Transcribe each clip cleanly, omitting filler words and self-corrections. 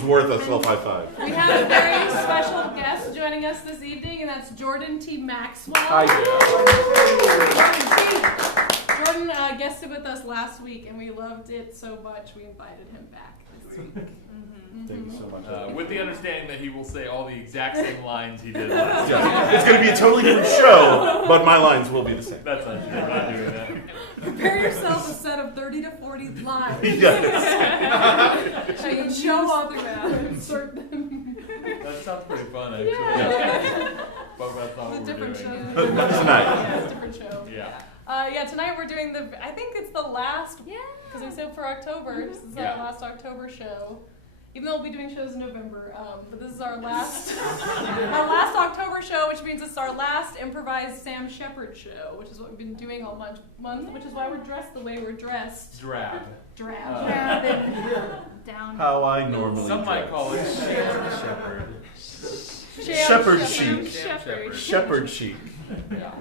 was worth a self-high-five. We have a very special guest joining us this evening, and that's Jordan T. Maxwell. Hi. Jordan guested with us last week, and we loved it so much we invited him back this week. Thank you so much. With the understanding that he will say all the exact same lines he did last week. Yeah. It's going to be a totally different show, but my lines will be the same. That's not true. I'm not doing that. Prepare yourself a set of 30 to 40 lines. Yes. So you can show up and insert them. That sounds pretty fun, actually. Yeah. But that's not It's a what we're different doing. show. Tonight. Yeah, it's a different show. Yeah. Tonight we're doing I think it's the last, because we said for October, this is our last October show. Even though we'll be doing shows in November, but this is our last October show, which means it's our last improvised Sam Shepard show, which is what we've been doing all month, which is why we're dressed the way we're dressed. Drab. Drab. Down. How I normally Some might dress. call it Shepherd. Shepherd chic. Shepherd. Shepherd chic. Yeah.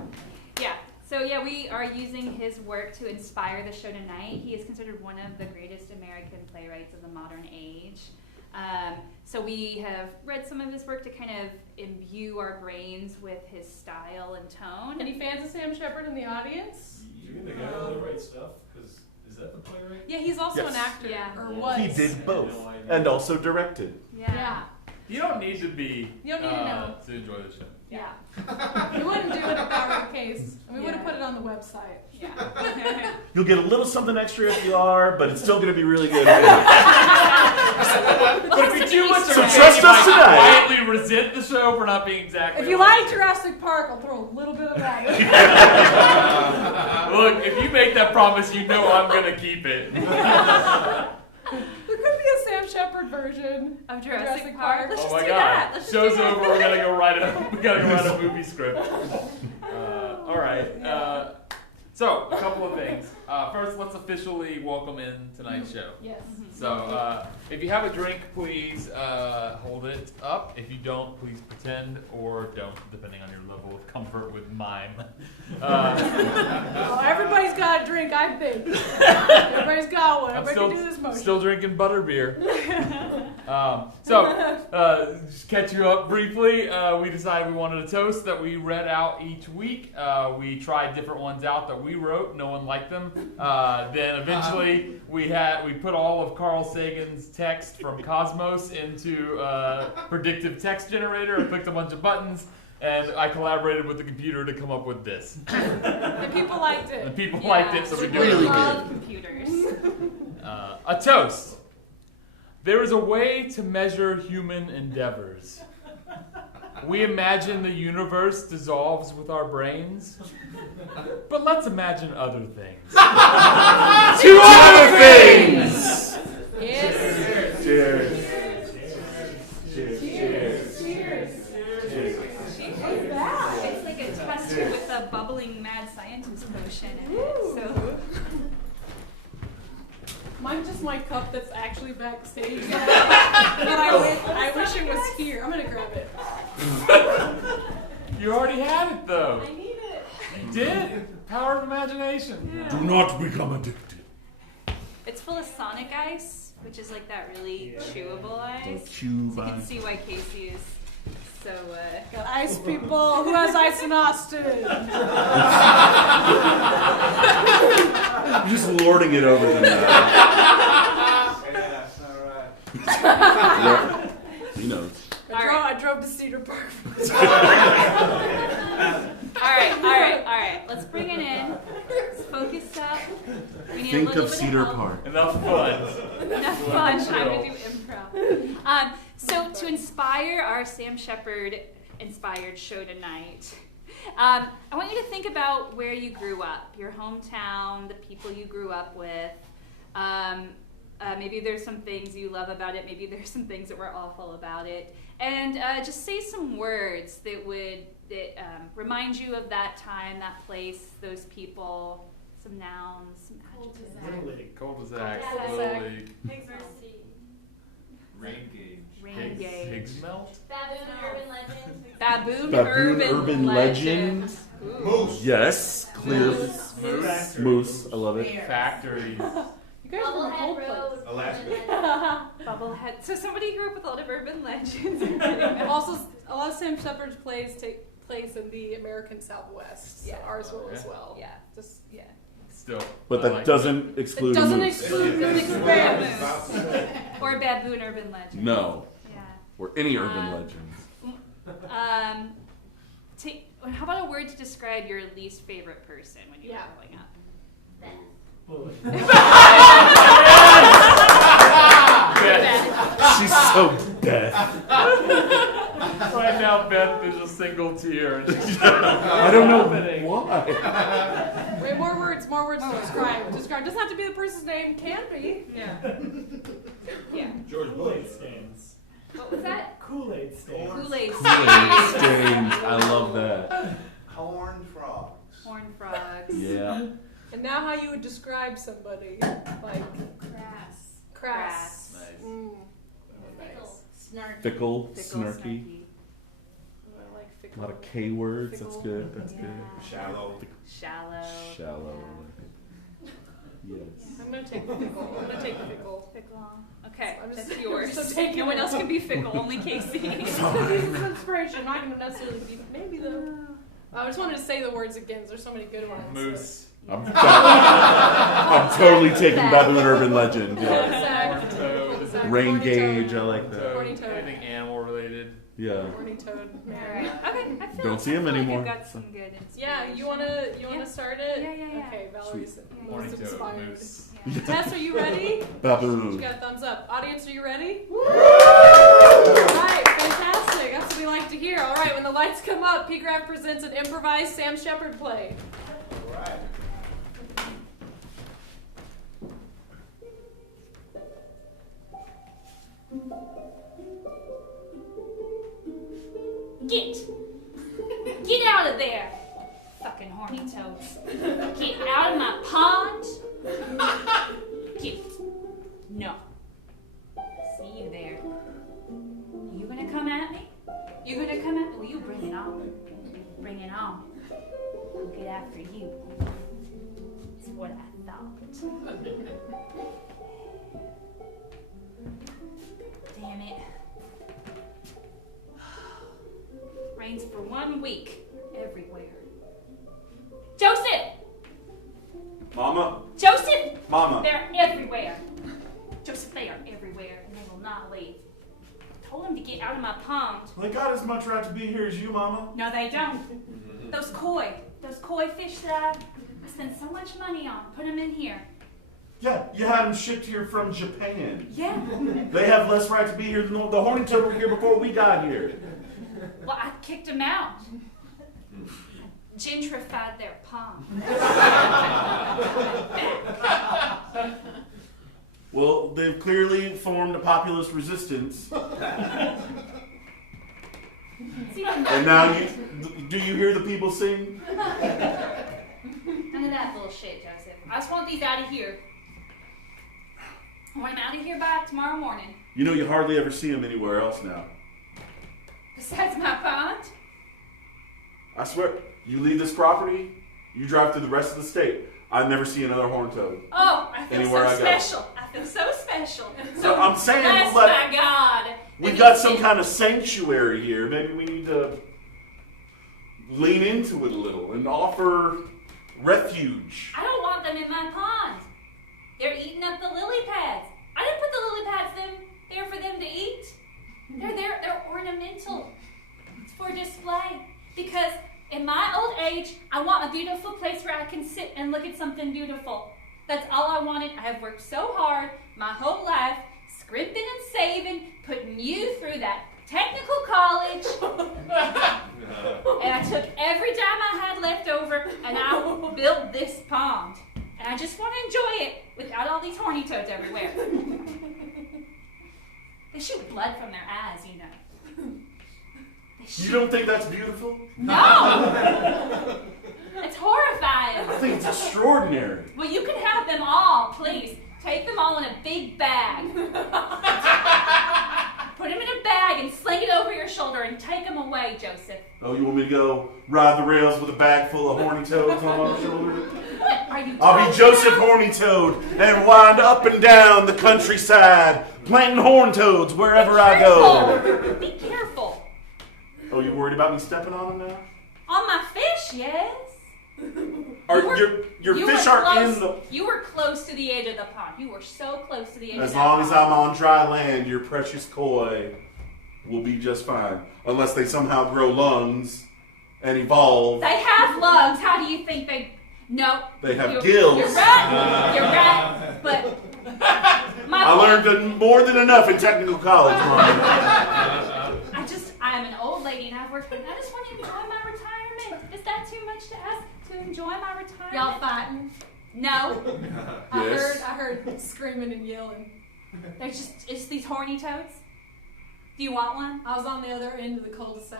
Yeah. So we are using his work to inspire the show tonight. He is considered one of the greatest American playwrights of the modern age. So we have read some of his work to kind of imbue our brains with his style and tone. Any fans of Sam Shepard in the audience? You mean the guy who writes stuff? Because is that the playwright? Yeah, he's also Yes. an actor, Yeah. or was. He did both, and also directed. Yeah. You don't need to be You don't need to know. to enjoy the show. Yeah. We wouldn't do it if that were the case. And we would have put it on the website. Yeah. You'll get a little something extra if you are, but it's still going to be really good. But if you do what's So right, trust you us might tonight. quietly resent the show for not being exactly. If you like like Jurassic Park, I'll throw a little bit of that in. Look, if you make that promise, you know I'm gonna keep it. There could be a Sam Shepard version Of Jurassic Park. Let's Oh just my do God! that. Let's just Show's do that. over. We gotta go write a movie script. All right. So a couple of things. First, let's officially welcome in tonight's show. Yes. So, if you have a drink, please hold it up. If you don't, please pretend or don't, depending on your level of comfort with mime. Oh, everybody's got a drink, I think. Everybody's got one. Everybody can do this motion. Still drinking butterbeer. Just catch you up briefly. We decided we wanted a toast that we read out each week. We tried different ones out that we wrote. No one liked them. Then eventually we put all of Carl Sagan's text from Cosmos into predictive text generator. I clicked a bunch of buttons, and I collaborated with the computer to come up with this. And people liked it. And people liked it, so we do Really it. love computers. A toast. There is a way to measure human endeavors. We imagine the universe dissolves with our brains, but let's imagine other things. Two other things! Yes. Cheers. It's like a test with a bubbling mad scientist potion in it. So Mine's just my cup that's actually backstage. But I wish it was here. I'm going to grab it. You already had it, though. I need it. You did. Power of imagination. Do not become addicted. it's full of Sonic ice, which is like that really chewable ice. So Chew you by. can see why Casey is so. Got ice, people. Who has ice in Austin? You're just lording it over them now. Yeah, all right. Yeah. He knows. I drove to Cedar Park. All right. Let's bring it in. Let's focus up. We need Think a little of bit Cedar of help. Park. Enough fun. Enough fun trying to do improv. So to inspire our Sam Shepard inspired show tonight, I want you to think about where you grew up, your hometown, the people you grew up with. Maybe there's some things you love about it. Maybe there's some things that were awful about it. And just say some words that would remind you of that time, that place, those people. Some nouns, some adjectives. Little League. Cul-de-sac. Cul-de-sac. Little League. Rain gauge. Rain gauge. Pigs melt. Baboon Baboon urban urban legend. legend. Ooh. Moose. Yes, clear. Moose. Moose, I love it. Factories. You guys were in a cold place. Alaska. bubblehead. So somebody grew up with a lot of urban legends. Also, a lot of Sam Shepard's plays take place in the American Southwest. So ours will as well. Yeah. Just Still. But I that like doesn't exclude. it doesn't a moose. exclude the expand. Or baboon urban legend. No, Yeah. or any urban legends. How about a word to describe your least favorite person when you were growing up? She's so deaf. Right now, Beth is a single tear. I don't know why. Wait, more words to describe. Describe. Doesn't have to be the person's name. Can be. Yeah. Yeah. George Kool-Aid stains. What was that? Kool-Aid stains. Kool-Aid Kool-Aid stains. I love that. Horned frogs. Horn frogs. Yeah. And now, how you would describe somebody like crass. Nice. Snarky. Fickle, Fickle, snarky. I like A fickle. lot of K words. That's Fickle. good. That's Yeah. good. Shallow. Shallow. Shallow. Yes. I'm gonna take the fickle. Fickle. Okay, I'm just- that's yours. so take No it. one else can be fickle, only Casey. So this is inspiration. Not gonna necessarily be. Maybe though. I just wanted to say the words again. 'Cause there's so many good ones. Moose. I'm totally taking baboon urban legend. Yeah. Rain gauge. I like that. Horny toad. Anything animal related. Yeah. Horny toad. Alright. Okay, I feel Don't see him I feel like anymore. I've got some good Yeah, you wanna start it? Yeah. Okay, Valerie's Horny most toad, inspired. moose. Yeah. Tess, are you ready? Baboon. You got a thumbs up. Audience, are you ready? Alright, fantastic. That's what we like to hear. Alright, when the lights come up, P-Graph presents an improvised Sam Shepard play. Alright. Get out of there, fucking horny toads. Get out of my pond. Get. No. See you there. You gonna come at me? You gonna come at me? Well, you bring it on. Bring it on. I'll get after you. That's what I thought. Damn it. Rains for 1 week everywhere. Joseph! Mama. Joseph! Mama. They're everywhere. Joseph, they are everywhere, and they will not leave. I told them to get out of my pond. They got as much right to be here as you, Mama. No, they don't. Those koi fish that I spent so much money on, put them in here. Yeah, you had them shipped here from Japan. Yeah. They have less right to be here than the horny toad were here before we got here. Well, I kicked them out. Gentrified their pond. Well, they've clearly formed a populist resistance. And now do you hear the people sing? None of that bullshit, Joseph. I just want these out of here. I want them out of here by tomorrow morning. You know you hardly ever see them anywhere else now. Besides my pond? I swear, you leave this property, you drive through the rest of the state. I never see another horned toad. Oh, I feel Anywhere so I go. special. I feel so special. So I'm saying, blessed like, by God. we've got some kind of sanctuary here. Maybe we need to lean into it a little and offer refuge. I don't want them in my pond. They're eating up the lily pads. I didn't put the lily pads there for them to eat. They're ornamental. It's for display. Because in my old age, I want a beautiful place where I can sit and look at something beautiful. That's all I wanted. I have worked so hard my whole life, scrimping and saving, putting you through that technical college. And I took every dime I had left over and I built this pond. And I just want to enjoy it without all these horny toads everywhere. They shoot blood from their eyes, you know. You don't think that's beautiful? No! It's horrifying. I think it's extraordinary. Well, you can have them all, please. Take them all in a big bag. Put them in a bag and sling it over your shoulder and take them away, Joseph. Oh, you want me to go ride the rails with a bag full of horny toads on my shoulder? Are you I'll be talking Joseph about- Horny Toad and wind up and down the countryside, planting horn toads wherever I go. Be careful. Oh, you worried about me stepping on them now? On my fish, yes. Your You fish were aren't close- in the... You were close to the edge of the pond. You were so close to the edge As of that long as pond. I'm on dry land, your precious koi will be just fine. Unless they somehow grow lungs and evolve. They have lungs. How do you think they... No. They have You're- gills. You're right. You're right. But... I learned more than enough in technical college, Mom. I'm an old lady and I just want to enjoy my retirement. Is that too much to ask to enjoy my retirement? Y'all fighting? No. Yes. I heard screaming and yelling. It's these horny toads. Do you want one? I was on the other end of the cul-de-sac.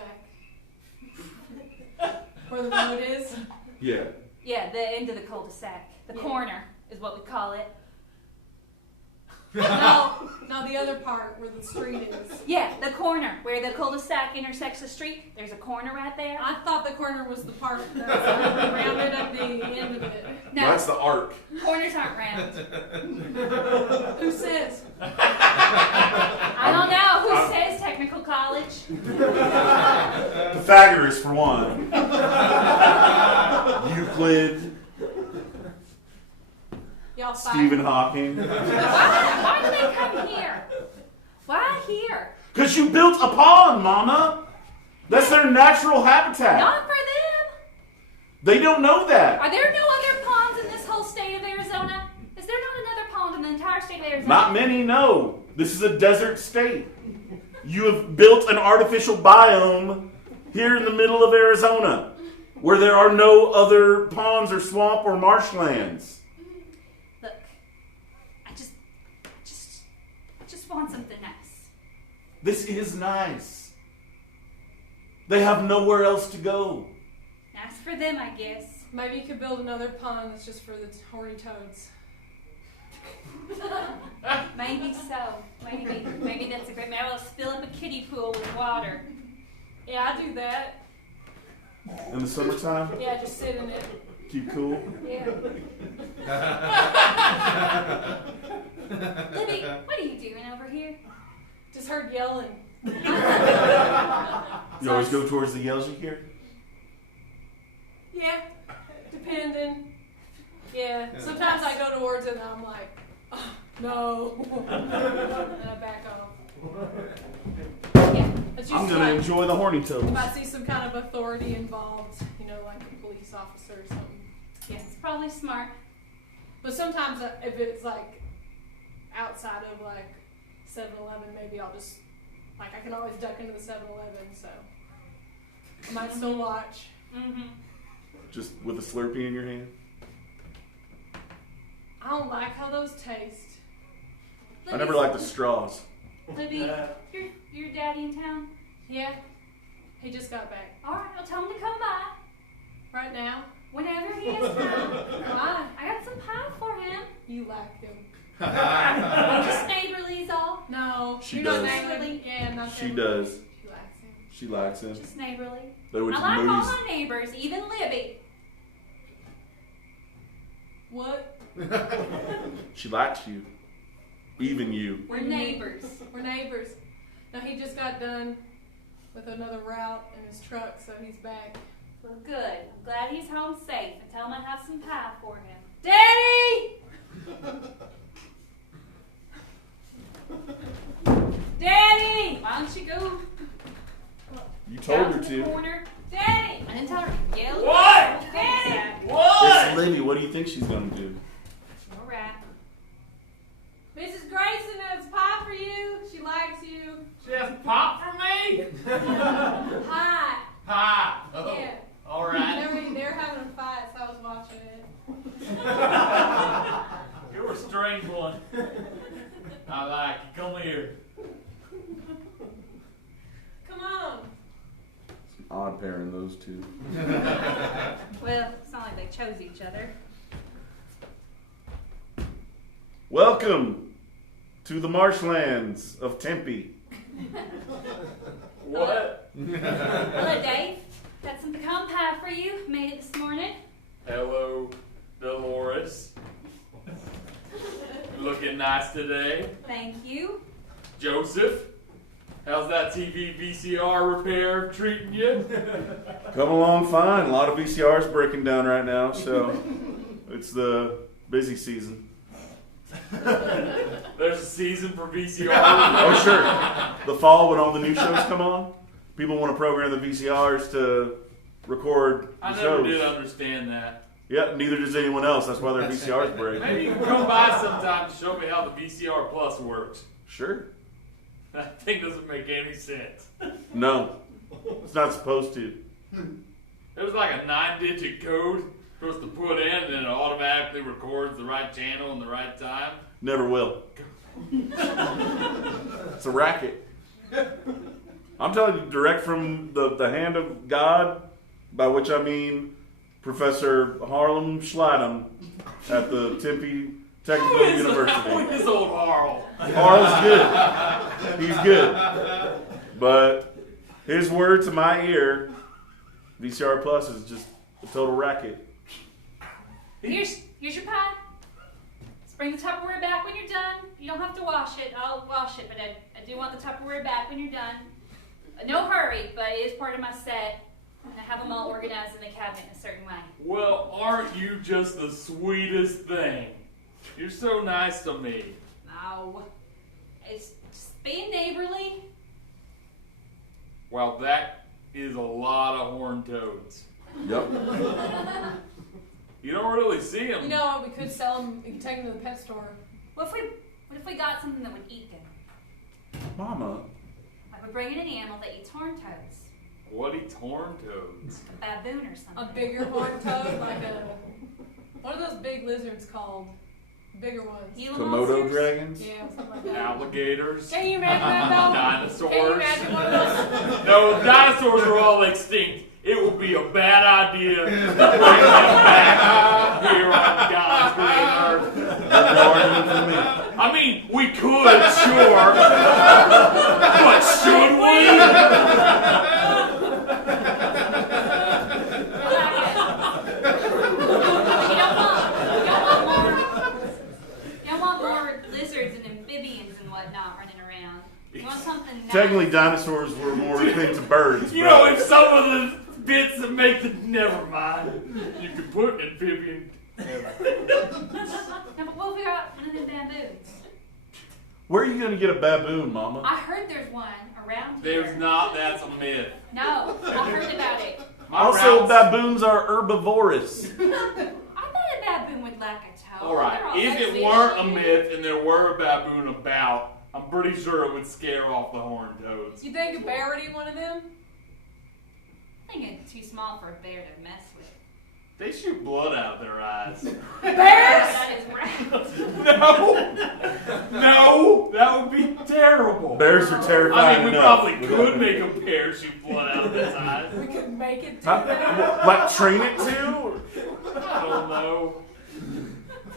Where the road is. Yeah. Yeah, the end of the cul-de-sac. The corner is what we call it. No, the other part where the street is. Yeah, the corner where the cul-de-sac intersects the street. There's a corner right there. I thought the corner was the part that rounded up the end of it. No, Well, that's the arc. corners aren't round. Who says? I don't know. Who says technical college? Pythagoras, for one. Euclid. Y'all Stephen fighting? Hawking. Why do they come here? Why here? Because you built a pond, Mama. That's their natural habitat. Not for them. They don't know that. Are there no other ponds in this whole state of Arizona? Is there not another pond in the entire state of Arizona? Not many know. This is a desert state. You have built an artificial biome here in the middle of Arizona where there are no other ponds or swamp or marshlands. Look, I just want something nice. This is nice. They have nowhere else to go. Nice for them, I guess. Maybe you could build another pond that's just for the horny toads. Maybe so. Maybe that's a great. Maybe I'll fill up a kiddie pool with water. Yeah, I do that. In the summertime, Yeah, just sit in it. keep cool. Yeah. Libby, what are you doing over here? Just heard yelling. You always go towards the yells you hear? Yeah, depending. Yeah, sometimes I go towards it and I'm like, oh, no. And I back off. Yeah. It's I'm usually going to like, enjoy the horny toads. if I see some kind of authority involved, like a police officer or something. Yeah, it's probably smart. But sometimes if it's like outside of like 7-Eleven, maybe I'll just, like I can always duck into the 7-Eleven, so I might still watch. Mm-hmm. Just with a Slurpee in your hand? I don't like how those taste. I never liked the straws. Libby, your daddy in town? Yeah, he just got back. All right, I'll tell him to come by Right now? whenever he has time. Why? I got some pie for him. You like him. Just neighborly's all. No, She you're does. not neighborly. Yeah, not She neighborly. does. She likes him. She likes him. Just neighborly. They went I to like all movies. my neighbors, even Libby. What? She likes you. Even you. We're neighbors. We're neighbors. No, he just got done with another route in his truck, so he's back. Well, good. I'm glad he's home safe. And tell him I have some pie for him. Daddy! Daddy! Why don't you go You down told her to the to. corner? Daddy! I didn't tell her to yell. What? Daddy! What? It's Libby. What do you think she's going to do? All right. Mrs. Grayson has pie for you. She likes you. She has pop for me? Hi. Pie. Oh, Yeah. all right. They're having a fight, so I was watching it. You were a strange one. I like you. Come here. Come on. Odd pairing, those two. Well, it's not like they chose each other. Welcome to the marshlands of Tempe. What? Hello, Dave. Got some pecan pie for you. Made it this morning. Hello. Dolores. Looking nice today. Thank you. Joseph. How's that TV VCR repair treating you? Come along fine. A lot of VCRs breaking down right now, so it's the busy season. There's a season for VCR. Oh, sure. The fall when all the new shows come on, people want to program the VCRs to record the I never shows. did understand that. Yeah, neither does anyone else. That's why their VCRs break. Maybe you can come by sometime to show me how the VCR Plus works. Sure. That thing doesn't make any sense. No, it's not supposed to. It was like a 9-digit code supposed to put in, and then it automatically records the right channel and the right time. Never will. It's a racket. I'm telling you, direct from the hand of God, by which I mean Professor Harlem Schlatum at the Tempe Technical University. Who is old Harl? Harl's good. He's good. But his word to my ear, VCR Plus is just a total racket. Here's your pie. Just bring the Tupperware back when you're done. You don't have to wash it. I'll wash it, but I do want the Tupperware back when you're done. No hurry, but it is part of my set. And I have them all organized in the cabinet in a certain way. Well, aren't you just the sweetest thing? You're so nice to me. No. It's just being neighborly. Well, that is a lot of horned toads. Yep. You don't really see them. You know, we could sell them. We could take them to the pet store. What if we got something that would eat them? Mama. Like we're bringing an animal that eats horned toads. What eats horned toads? A baboon or something. A bigger horned toad, like what are those big lizards called? Bigger ones. Gila Komodo monsters? dragons? Yeah, something like that. Alligators? Can you imagine that though? Dinosaurs? Can you imagine one of those? No, dinosaurs are all extinct. It would be a bad idea to bring them back here on God's green earth. There's no argument for me. I mean, we could, sure. But should we? You don't want more lizards and amphibians and whatnot running around. You want something nice. Technically, dinosaurs were more akin to birds. You know, if some of the bits that make the... Never mind. You could put an amphibian... No, but what if we got one of them baboons? Where are you going to get a baboon, Mama? I heard there's one around here. There's not. That's a myth. No, I heard about it. My Also, routes- baboons are herbivorous. I bet a baboon would lack a toe. All right. They're all If it fishy. weren't a myth and there were a baboon about, I'm pretty sure it would scare off the horned toads. You think a bear would eat one of them? I think it's too small for a bear to mess with. They shoot blood out of their eyes. Bears? That is right. No, that would be terrible. Bears are terrifying I mean, we enough. probably could make a bear shoot blood out of its eyes. We could make it do Huh? that. Like, train it to? I don't know.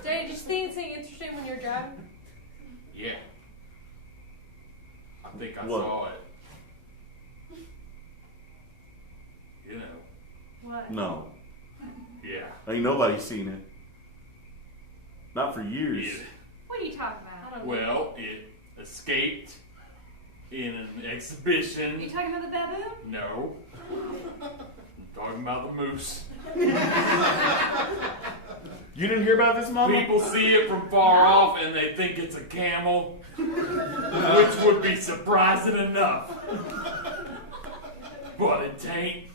Jay, did you see anything interesting when you're driving? Yeah. I think I What? saw it. You know. What? No. Yeah. Ain't nobody seen it. Not for years. Yeah. What are you talking I about? don't know. Well, it escaped in an Are exhibition. you talking about the baboon? No. I'm talking about the moose. You didn't hear about this, Mama? People see it from far off and they think it's a camel, which would be surprising enough. But it ain't.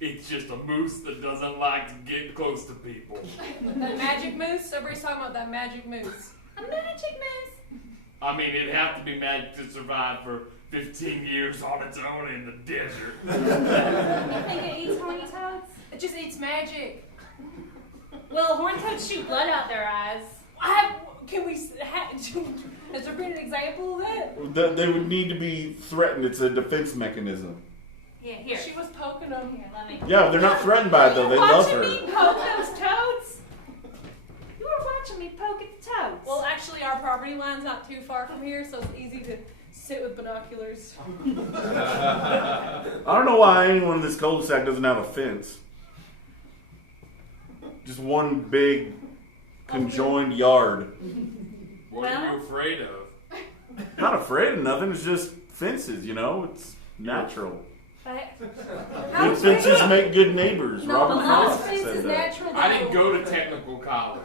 It's just a moose that doesn't like to get close to people. That magic moose? Everybody's talking about that magic moose. A magic moose? I mean, it'd have to be magic to survive for 15 years on its own in the desert. You think it eats horny toads? It just eats magic. Well, horned toads shoot blood out their eyes. Has there been an example of that? They would need to be threatened. It's a defense mechanism. Yeah, here. She was poking them. Here, let me. Yeah, they're not threatened by it, though. They love Watching her. me poke those toads? You were watching me poke at the toads. Well, actually, our property line's not too far from here, so it's easy to sit with binoculars. I don't know why anyone in this cul-de-sac doesn't have a fence. just one big conjoined yard. What are you afraid of? Not afraid of nothing. It's just fences, you know. It's natural. But Good fences make good neighbors. No, Robert the law Frost fence said is that. natural. I didn't go to technical college.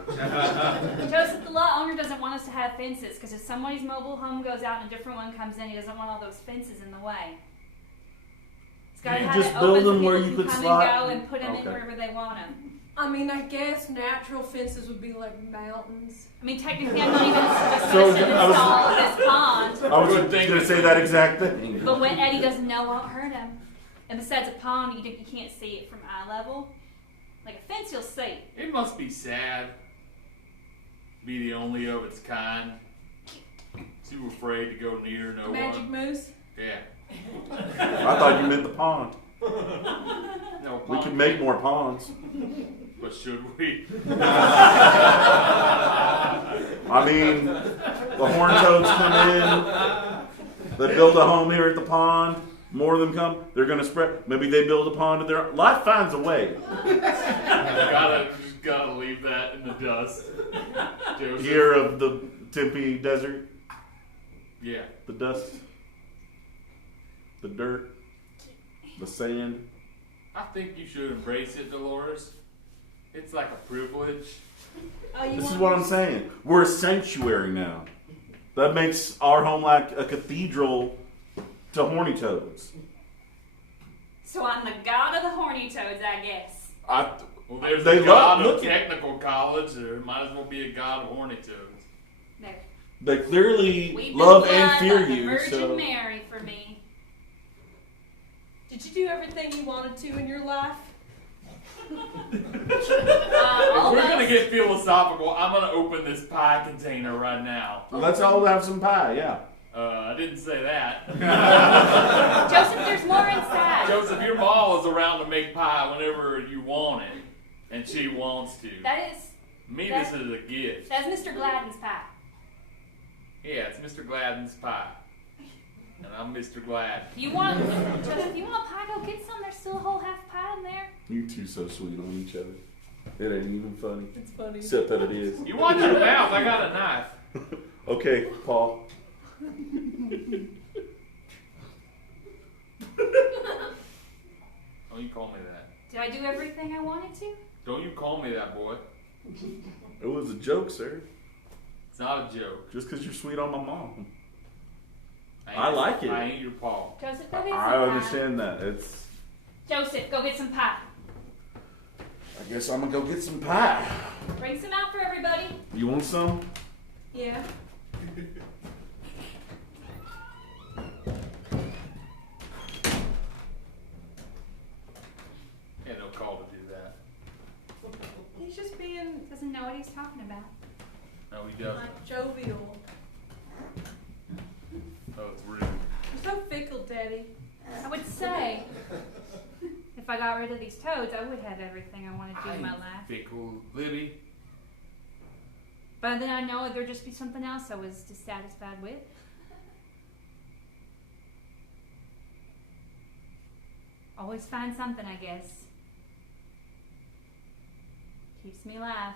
Joseph, the lot owner doesn't want us to have fences because if somebody's mobile home goes out and a different one comes in, he doesn't want all those fences in the way. He's got to You have just it build open so them where people you can could come slide- and go and put them in Okay. wherever they want them. I mean, I guess natural fences would be like mountains. I mean, technically, I'm not even So, supposed to I was- install this pond. I was Good thing going to say that exact thing. But when Eddie doesn't know, won't hurt him. And besides a pond, you can't see it from eye level. Like a fence, you'll see. It must be sad. Be the only of its kind. Too afraid to go near no Magic one. moose. Yeah. I thought you meant the pond. No, We pond. can make more ponds. But should we? I mean, the horned toads come in. They build a home here at the pond. More of them come. They're going to spread. Maybe they build a pond of their. Life finds a way. Just gotta leave that in the dust. Joseph. Year of the Tempe desert. Yeah. The dust. The dirt. The sand. I think you should embrace it, Dolores. It's like a privilege. Oh, you This is want what I'm saying. We're a sanctuary now. That makes our home like a cathedral to horny toads. So I'm the god of the horny toads, I guess. Well, there's They a god love- of technical college. There might as well be a god of horny toads. There. They clearly We've love been and blind fear like the you. Virgin So Mary for me. Did you do everything you wanted to in your life? If we're Almost. gonna get philosophical, I'm gonna open this pie container right now. let's all have some pie. Yeah. I didn't say that. Joseph, there's more inside. Joseph, your mom is around to make pie whenever you want it, and she wants to. That is, Me, this is a gift. that's Mr. Gladden's pie. Yeah, it's Mr. Gladden's pie, and I'm Mr. Glad. You want, Joseph, you want pie? Go get some. There's still a whole half pie in there. You two so sweet on each other. It ain't even funny. It's funny. Except that it is. You watch your mouth. I got a knife. Okay, Paul. Don't you call me that. Did I do everything I wanted to? Don't you call me that, boy. It was a joke, sir. It's not a joke. Just because you're sweet on my mom. ain't I like it. I ain't your paw. Joseph, go get some I pie. understand that. It's. Joseph, go get some pie. I guess I'm gonna go get some pie. Bring some out for everybody. You want some? Yeah. Yeah, no call to do that. He's just being Doesn't know what he's talking about. No, he doesn't. like jovial. Oh, it's rude. You're so fickle, Daddy. I would say, if I got rid of these toads, I would have everything I want to do in my life. Fickle Libby. But then I know there'd just be something else I was dissatisfied with. Always find something, I guess. Keeps me alive.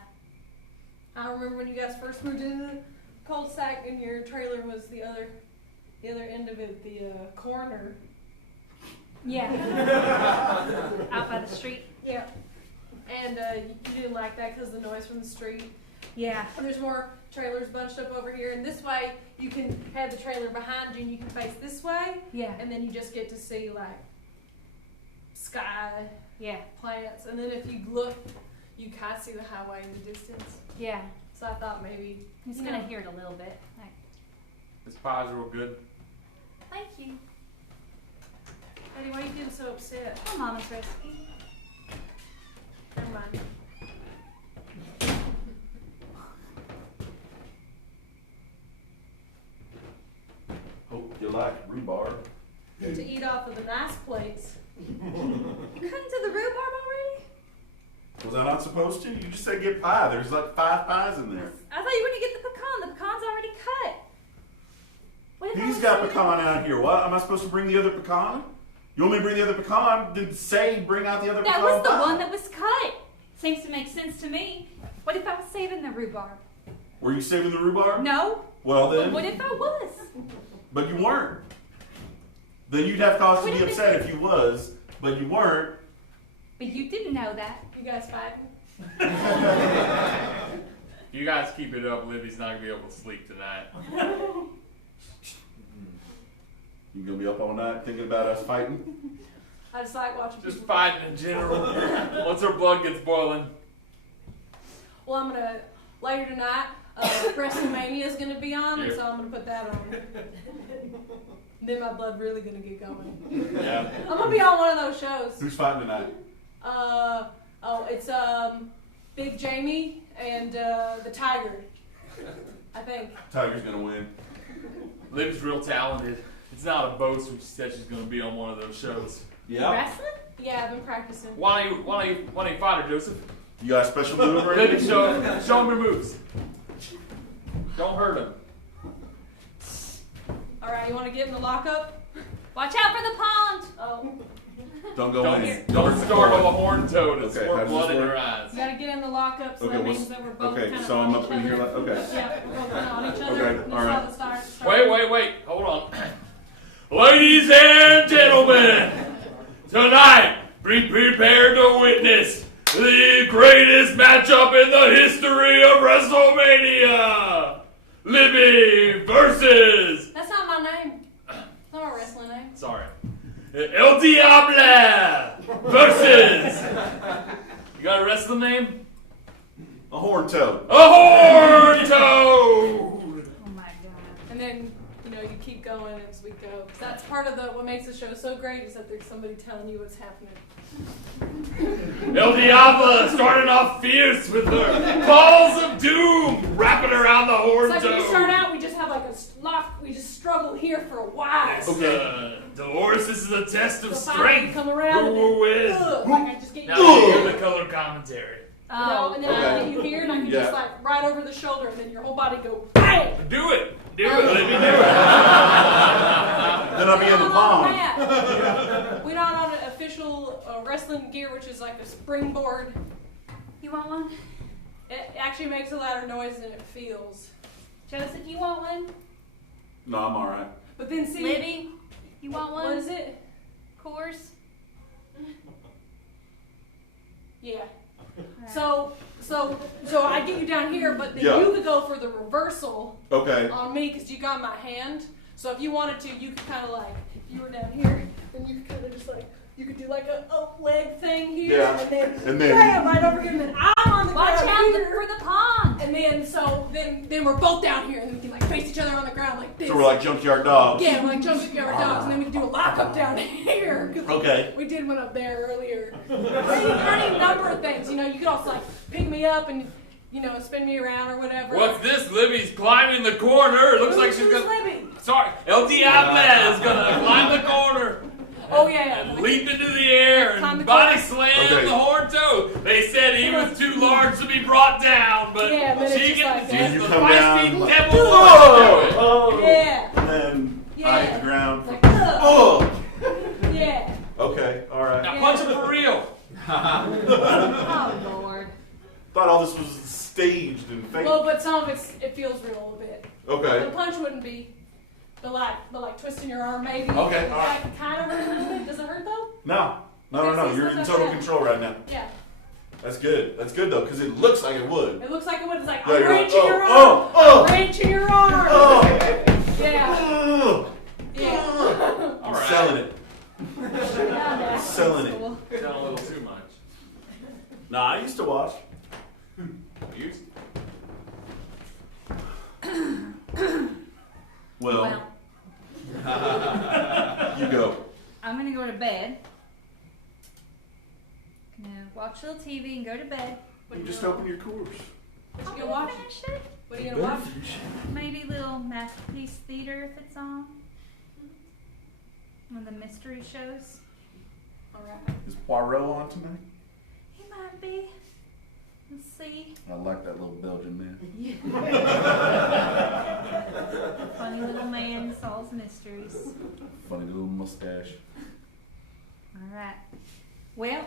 I remember when you guys first moved into the cul-de-sac and your trailer was the other end of it, the corner. Yeah. Out by the street. Yeah. And you didn't like that because of the noise from the street. Yeah. And there's more trailers bunched up over here. And this way, you can have the trailer behind you and you can face this way. Yeah. And then you just get to see, like, sky, Yeah. plants. And then if you look, you kind of see the highway in the distance. Yeah. So I thought maybe, I'm just gonna hear it a little bit. Like, This pie's real good. thank you. Eddie, why are you getting so upset? My mama's recipe. Never mind. Hope you like rhubarb. To eat off of the nice plates. You couldn't do the rhubarb already? Was I not supposed to? You just said get pie. There's like 5 pies in there. I thought you were gonna get the pecan. The pecan's already cut. What if I He's was got saying- pecan out here. What? Am I supposed to bring the other pecan? You want me to bring the other pecan? Then say bring out the other That pecan was the pie. one that was cut. Seems to make sense to me. What if I was saving the rhubarb? Were you saving the rhubarb? No. Well then. What if I was? But you weren't. Then you'd have cause to be upset if you was, but you weren't. But you didn't know that. You guys fighting? You guys keep it up, Libby's not gonna be able to sleep tonight. You gonna be up all night thinking about us fighting? I just like watching Just people. fighting in general. Once her blood gets boiling. Well, I'm gonna later tonight. WrestleMania is gonna be on, and Yeah. so I'm gonna put that on. Then my blood really gonna get going. Yeah. I'm gonna be on one of those shows. Who's fighting tonight? It's Big Jamie and the Tiger. I think. Tiger's gonna win. Libby's real talented. It's not a boast when she said she's gonna be on one of those shows. Yeah. Wrestling? Yeah, I've been practicing. Why don't you fight her, Joseph? You got a special move or Libby, anything? show him your moves. Don't hurt him. All right, you want to get in the lockup? Watch out for the pond! Oh, Don't go in. Don't startle a horned toad and Okay, squirt how does blood this in her work? eyes. you gotta get in the lockup, so Okay, that what's- means that we're both Okay, kind of so I'm on up each in here. other. Okay. Yeah, we're both kind of on each other. Okay, And all that's how right. the starts. Wait. Hold on. Ladies and gentlemen, tonight be prepared to witness the greatest matchup in the history of WrestleMania. Libby versus... That's not my name. It's not my wrestling name. Sorry. El Diable versus... You got a wrestling name? A horn toad. A horn toad! Oh my god. And then, you keep going as we go. 'Cause that's part of what makes the show so great is that there's somebody telling you what's happening. El Diablo starting off fierce with her balls of doom wrapping around the horn It's like when you start toad. out, we just have like a lock. We just struggle here for a while. Dolores, this is a test of So finally strength. come around and Who will then, win? like I just get Now you. you hear the color commentary. And then I Okay. get you here, and I can Yeah. just like right over the shoulder, and then your whole body go bang. Do it, Libby, do it. Then I'll be in the pond. We're not on an official wrestling gear, which is like a springboard. You want one? It actually makes a louder noise than it feels. Joseph, you want one? No, I'm all right. But then see, Libby, you want one? what is it? Course? Yeah. So I get you down here, but then Yeah. you could go for the reversal Okay. on me because you got my hand. So if you wanted to, you could kind of like, if you were down here, then you could kind of just like, you could do like a leg thing here, Yeah. and then bam, right over here, and then I'm on the Watch ground out here. for the pond! And then then we're both down here, and then we can like face each other on the ground like this. So we're like junkyard dogs. Yeah, we're like jumping our dogs, and then we can do a lockup down here. 'Cause Okay. we did one up there earlier. Any number of things, you could also like pick me up and spin me around or whatever. What's this? Libby's climbing the corner. It looks like she's Who's gonna. Libby? Sorry, El Diable is gonna climb the corner. Oh yeah. And leap into the air Climb the and body corner. slam Okay. the horn toad. They said he was too large to be brought down, but Yeah, but it's she just gets like to that. use You the come feisty down, like, devil Oh! voice to do it. Oh! Yeah. And then I hit Yeah. the ground. Like, ugh. Oh! Yeah. Okay, all right. Now punch him for real. Oh, Lord. Thought all this was staged and fake. Well, but some of it feels real a little bit. Okay. The punch wouldn't be. But like twisting your arm maybe. Okay, all right. That kind of hurt a little bit. Does it hurt though? No. Okay, so You're it's in not total bad. control right now. Yeah. That's good. That's good though, because it looks like it would. It looks like it would. It's like Yeah, I'm you're like, wrenching your arm. oh! I'm wrenching your arm. Oh! Yeah. Oh! Yeah. All I'm right. selling it. Yeah. Selling it. Cool. Done a little too much. Nah, I used to watch. You- Well, you go. I'm gonna go to bed. Gonna watch a little TV and go to bed. You just open your course. What you gonna watch? Finish it. What are you gonna watch? Maybe little Masterpiece Theater if it's on. One of the mystery shows. All right. Is Poirot on tonight? He might be. Let's see. I like that little Belgian man. Funny little man solves mysteries. Funny little mustache. All right. Well,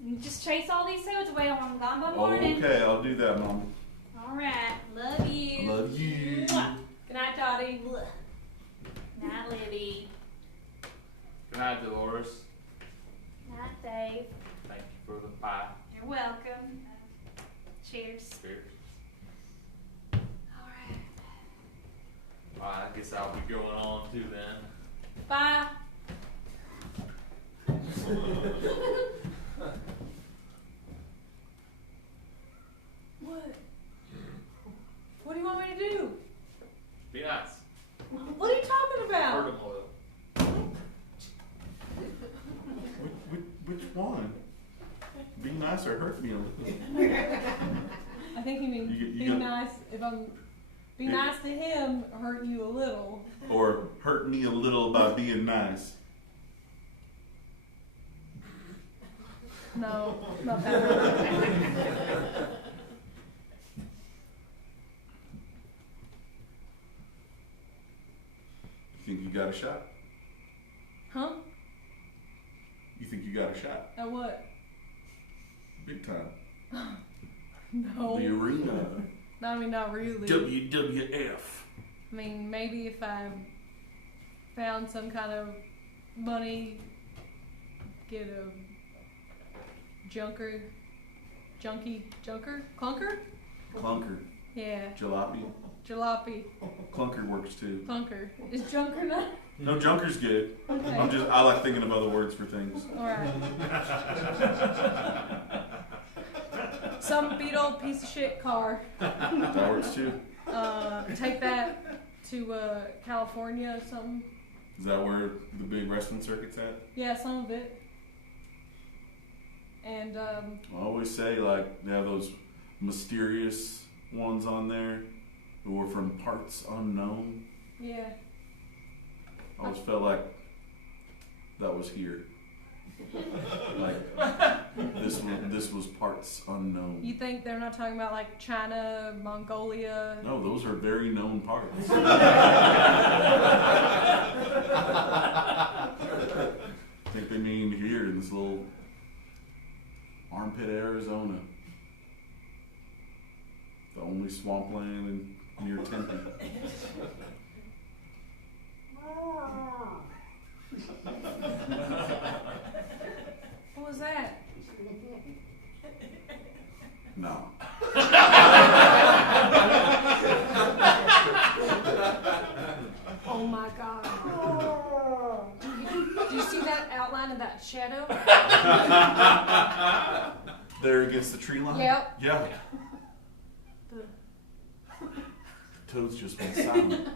You just chase all these toads away on Gombo morning. Okay, I'll do that, Mama. All right. Love you. Love you. Mwah. Good night, Dottie. Night, Libby. Good night, Dolores. Night, Dave. Thank you for the pie. You're welcome. Cheers. Cheers. All right. Alright, I guess I'll be going on too then. Bye. What? What do you want me to do? Be nice. What are you talking about? Hurt 'em oil. Which one? Be nice or hurt me a little. I think you mean You be got- nice. If I'm be Yeah. nice to him, hurt you a little. Or hurt me a little by being nice. No, not that. You think you got a shot? Huh? You think you got a shot? At what? Big time. No. The arena. No, I mean, not really. WWF. I mean, maybe if I found some kind of money, get a clunker? Clunker. Yeah, Jalopy. jalopy, Clunker works too. clunker. Is junker not? No, junker's good. Okay. I like thinking of other words for things. Alright. Some beat old piece of shit car. That works too. Take that to California or something. Is that where the big wrestling circuit's at? Yeah, some of it. And I always say, like, they have those mysterious ones on there who were from parts unknown. yeah. I always felt like that was here. Like, this was parts unknown. You think they're not talking about like China, Mongolia? No, those are very known parts. I think they mean here in this little armpit, Arizona. The only swampland near Tempe. What was that? No. Oh my god. Do you see that outline of that shadow? There against the tree line? Yep. Yeah. Toads just went silent.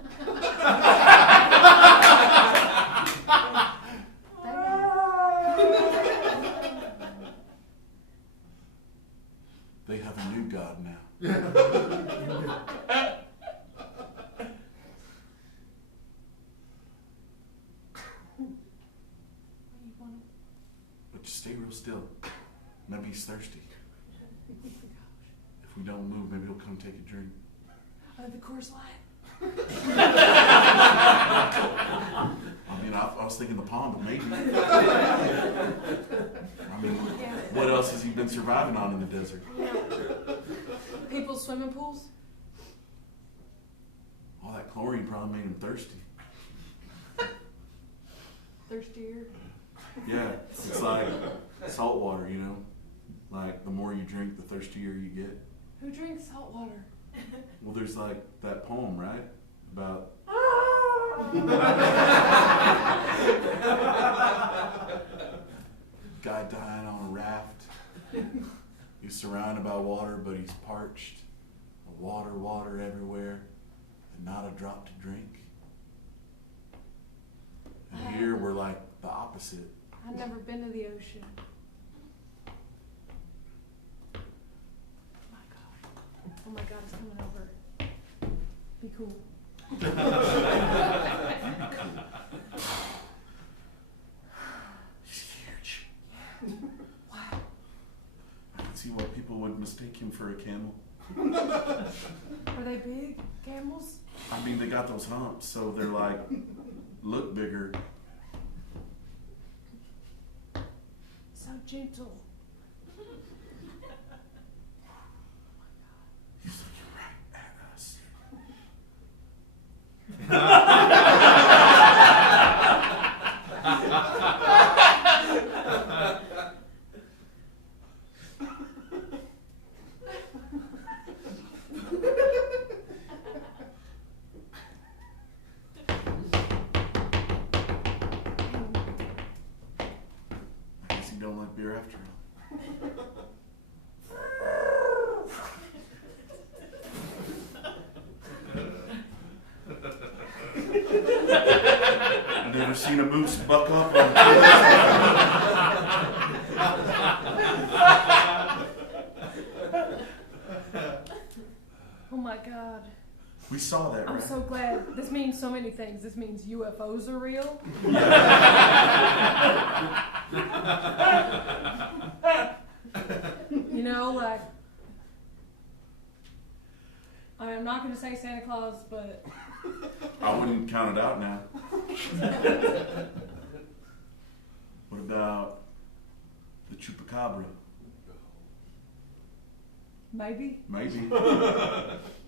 They have a new god now. But just stay real still. Maybe he's thirsty. If we don't move, maybe he'll come take a drink. The Coors Light. I mean, I was thinking the pond, but maybe. I mean, what else has he been surviving on in the desert? People's swimming pools? All that chlorine probably made him thirsty. Thirstier? Yeah, it's like salt water, you know? Like, the more you drink, the thirstier you get. Who drinks salt water? Well, there's like that poem, right? About guy dying on a raft. He's surrounded by water, but he's parched. Water, water everywhere, and not a drop to drink. And here we're like the opposite. I've never been to the ocean. Oh my god, it's coming over. Be cool. He's huge. Wow. I can see why people would mistake him for a camel. Are they big camels? I mean, they got those humps, so they're like, look bigger. So gentle. beer after all. I've never seen a moose buck up on Oh my God. We saw that, I'm right? so glad. This means so many things. This means UFOs are real. You know, like, I'm not going to say Santa Claus, but I wouldn't count it out now. What about the chupacabra? maybe. Maybe.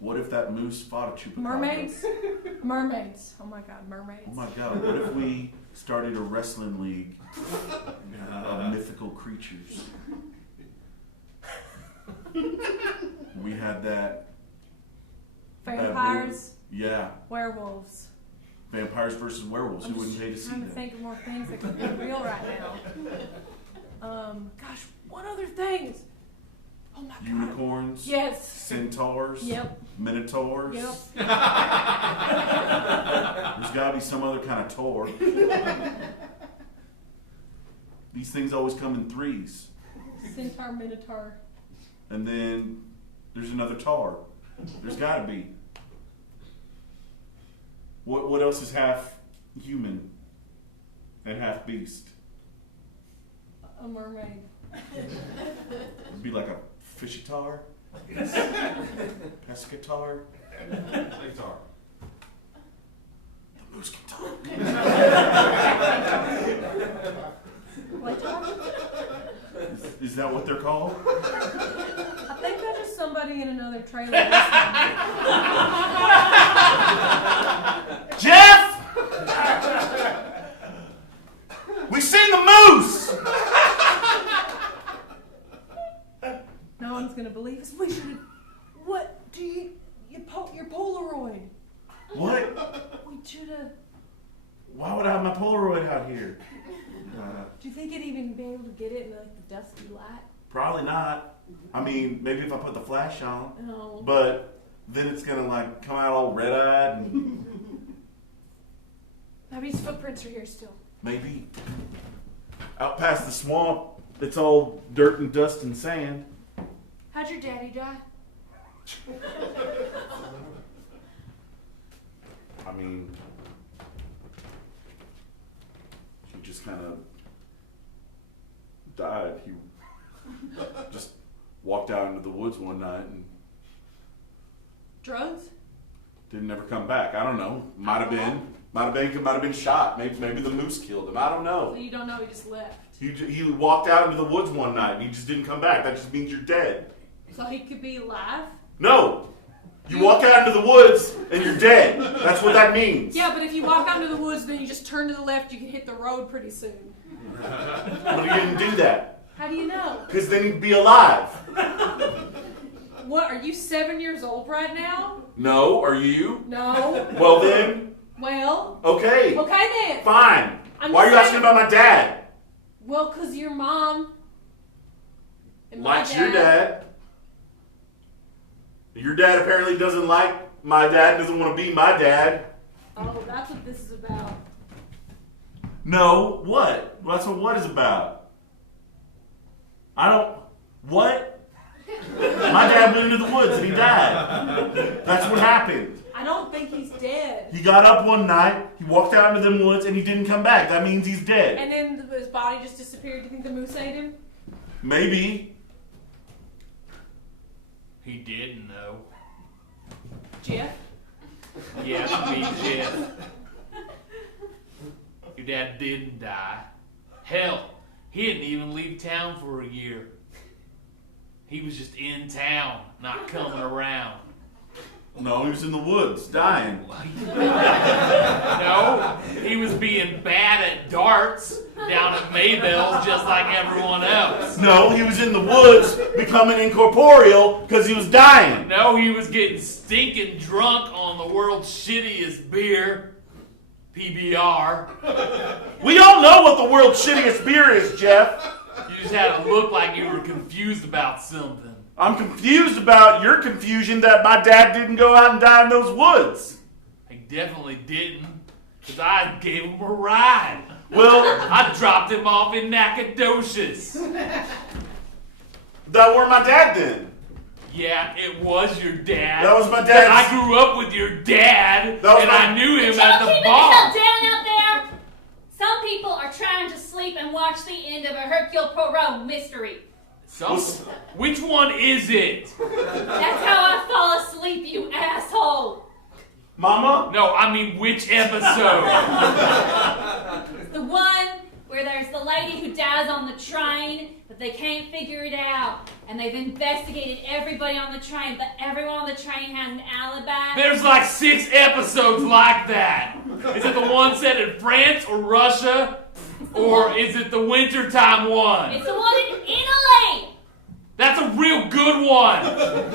What if that moose fought a chupacabra? Mermaids? Mermaids. Oh my God, mermaids. Oh my God, what if we started a wrestling league of mythical creatures? We had that. Vampires, Yeah, werewolves. vampires versus werewolves. Who wouldn't pay to see trying to that? think of more things that could be real right now. Gosh, what other things? Oh my God. Unicorns? Yes. Centaurs? Yep. Minotaurs? Yep. There's gotta be some other kind of tor. These things always come in threes. Centaur, Minotaur. And then there's another tar. There's gotta be. What else is half human and half beast? A mermaid. It'd be like a fishy tar? Pescatar? Tar. The moose can talk. Playtime? Is that what they're called? I think that's just somebody in another trailer listening. Jeff! We seen the moose! No one's gonna believe us. We should. What do you your Polaroid? What? We should have. Why would I have my Polaroid out here? Do you think you'd even be able to get it in like the dusky light? Probably not. I mean, maybe if I put the flash on, No. but then it's gonna like come out all red-eyed and Maybe his footprints are here still. maybe out past the swamp, it's all dirt and dust and sand. How'd your daddy die? I mean, he just kind of died. He just walked out into the woods one night and Drugs? didn't ever come back. I don't know. Might have been shot. Maybe the moose killed him. I don't So know. you don't know he just left. He walked out into the woods one night and he just didn't come back. That just means you're dead. So he could be alive? No. You walk out into the woods and you're dead. That's what that means. Yeah, but if you walk out into the woods, then you just turn to the left, you can hit the road pretty soon. But he didn't do that. How do you know? Because then he'd be alive. What, are you 7 years old right now? No, are you? No. Well then, Well, okay. okay then. Fine. I'm Why are you just asking saying- about my dad? Well, because your mom and my Likes your dad. Your dad apparently doesn't like my dad, doesn't want to be my dad. Oh, that's what this is about. No, what? That's what is about. I don't. What? My dad went into the woods and he died. That's what happened. I don't think he's dead. He got up one night, he walked out into them woods, and he didn't come back. That means he's dead. And then his body just disappeared. Do you think the moose ate him? Maybe. He didn't know. Jeff? Yes, me, Jeff. Your dad didn't die. Hell, he didn't even leave town for a year. He was just in town, not coming around. No, he was in the woods, dying. No, he was being bad at darts down at Maybell's just like everyone else. No, he was in the woods becoming incorporeal because he was dying. No, he was getting stinking drunk on the world's shittiest beer, PBR. We all know what the world's shittiest beer is, Jeff. You just had to look like you were confused about something. I'm confused about your confusion that my dad didn't go out and die in those woods. He definitely didn't, because I gave him a ride. Well, I dropped him off in Nacogdoches. that weren't my dad then. Yeah, it was your dad. That was my 'Cause dad's- I grew up with your dad, That was and my- I knew him Y'all at the keeping the bar. hell down out there? Some people are trying to sleep and watch the end of a Hercule Poirot mystery. Which one is it? That's how I fall asleep, you asshole. Mama? No, I mean which episode? The one where there's the lady who dies on the train, but they can't figure it out. And they've investigated everybody on the train, but everyone on the train has an alibi. There's like 6 episodes like that. Is it the one set in France or Russia? Or is it the wintertime one? It's the one in Italy! That's a real good one.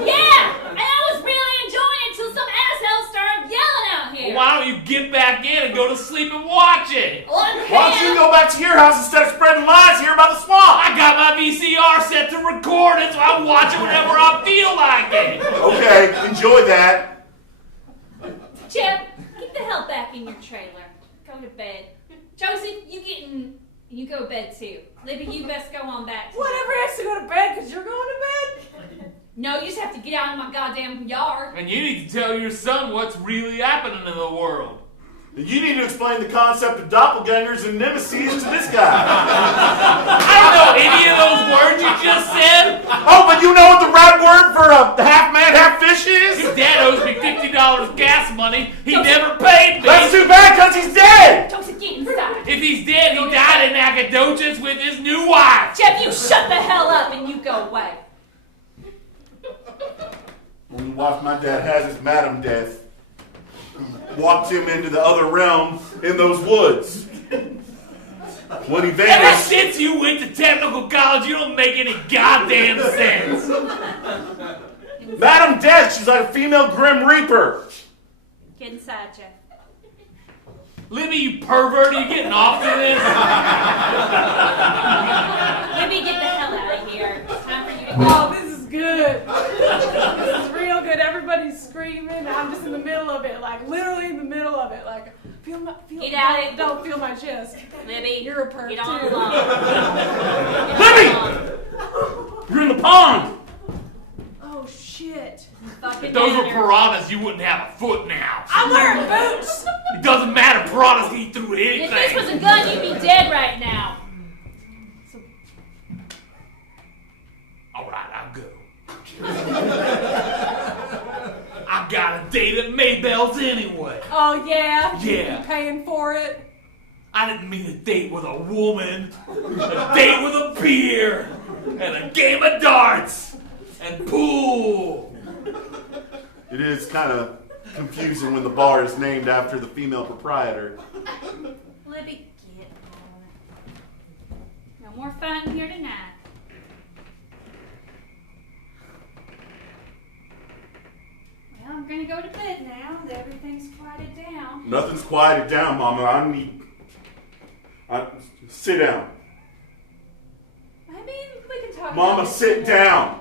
Yeah! And I was really enjoying it until some asshole started yelling out here. Why don't you get back in and go to sleep and watch it? Well, I Why don't you can't. go back to your house instead of spreading lies here by the swamp? I got my VCR set to record it, so I watch it whenever I feel like it. Okay, enjoy that. Jeff, get the hell back in your trailer. Go to bed. Josie, you go to bed too. Libby, you best go on back. Whatever has to go to bed because you're going to bed. No, you just have to get out of my goddamn yard. And you need to tell your son what's really happening in the world. You need to explain the concept of doppelgangers and nemesis to this guy. I don't know any of those words you just said. Oh, but you know what the right word for a half man, half fish is? His dad owes me $50 gas money. He never paid me. That's too bad because he's dead. Josie, get inside. If he's dead, he died in Nacogdoches with his new wife. Jeff, you shut the hell up and you go away. Only wife my dad has is Madam Death. Walked him into the other realm in those woods. When he Ever vanished, since you went to technical college, you don't make any goddamn sense. Madam Death, she's like a female Grim Reaper. Get inside, Jeff. Libby, you pervert, are you getting off to this? Libby, get the hell out of here. It's time for you to go. Oh, this is good. This is real good. Everybody's screaming. I'm just in the middle of it, like literally in the middle of it. Like, Get out of it. Don't feel my chest. Libby, You're a perv get on too. along. Libby! You're in the pond. Oh shit. Fucking If those were matter. piranhas, you wouldn't have a foot now. I'm wearing boots. It doesn't matter, piranhas eat through If this was anything. a gun, you'd be dead right now. All right, I'll go. I got a date at Maybell's anyway. Oh yeah. Yeah. You paying for it? I didn't mean a date with a woman. A date with a beer and a game of darts and pool. It is kind of confusing when the bar is named after the female proprietor. Libby, get on. No more fun here tonight. Well, I'm gonna go to bed now. Everything's quieted down. Nothing's quieted down, Mama. Sit down. I mean, we can talk. Mama, about sit this. down.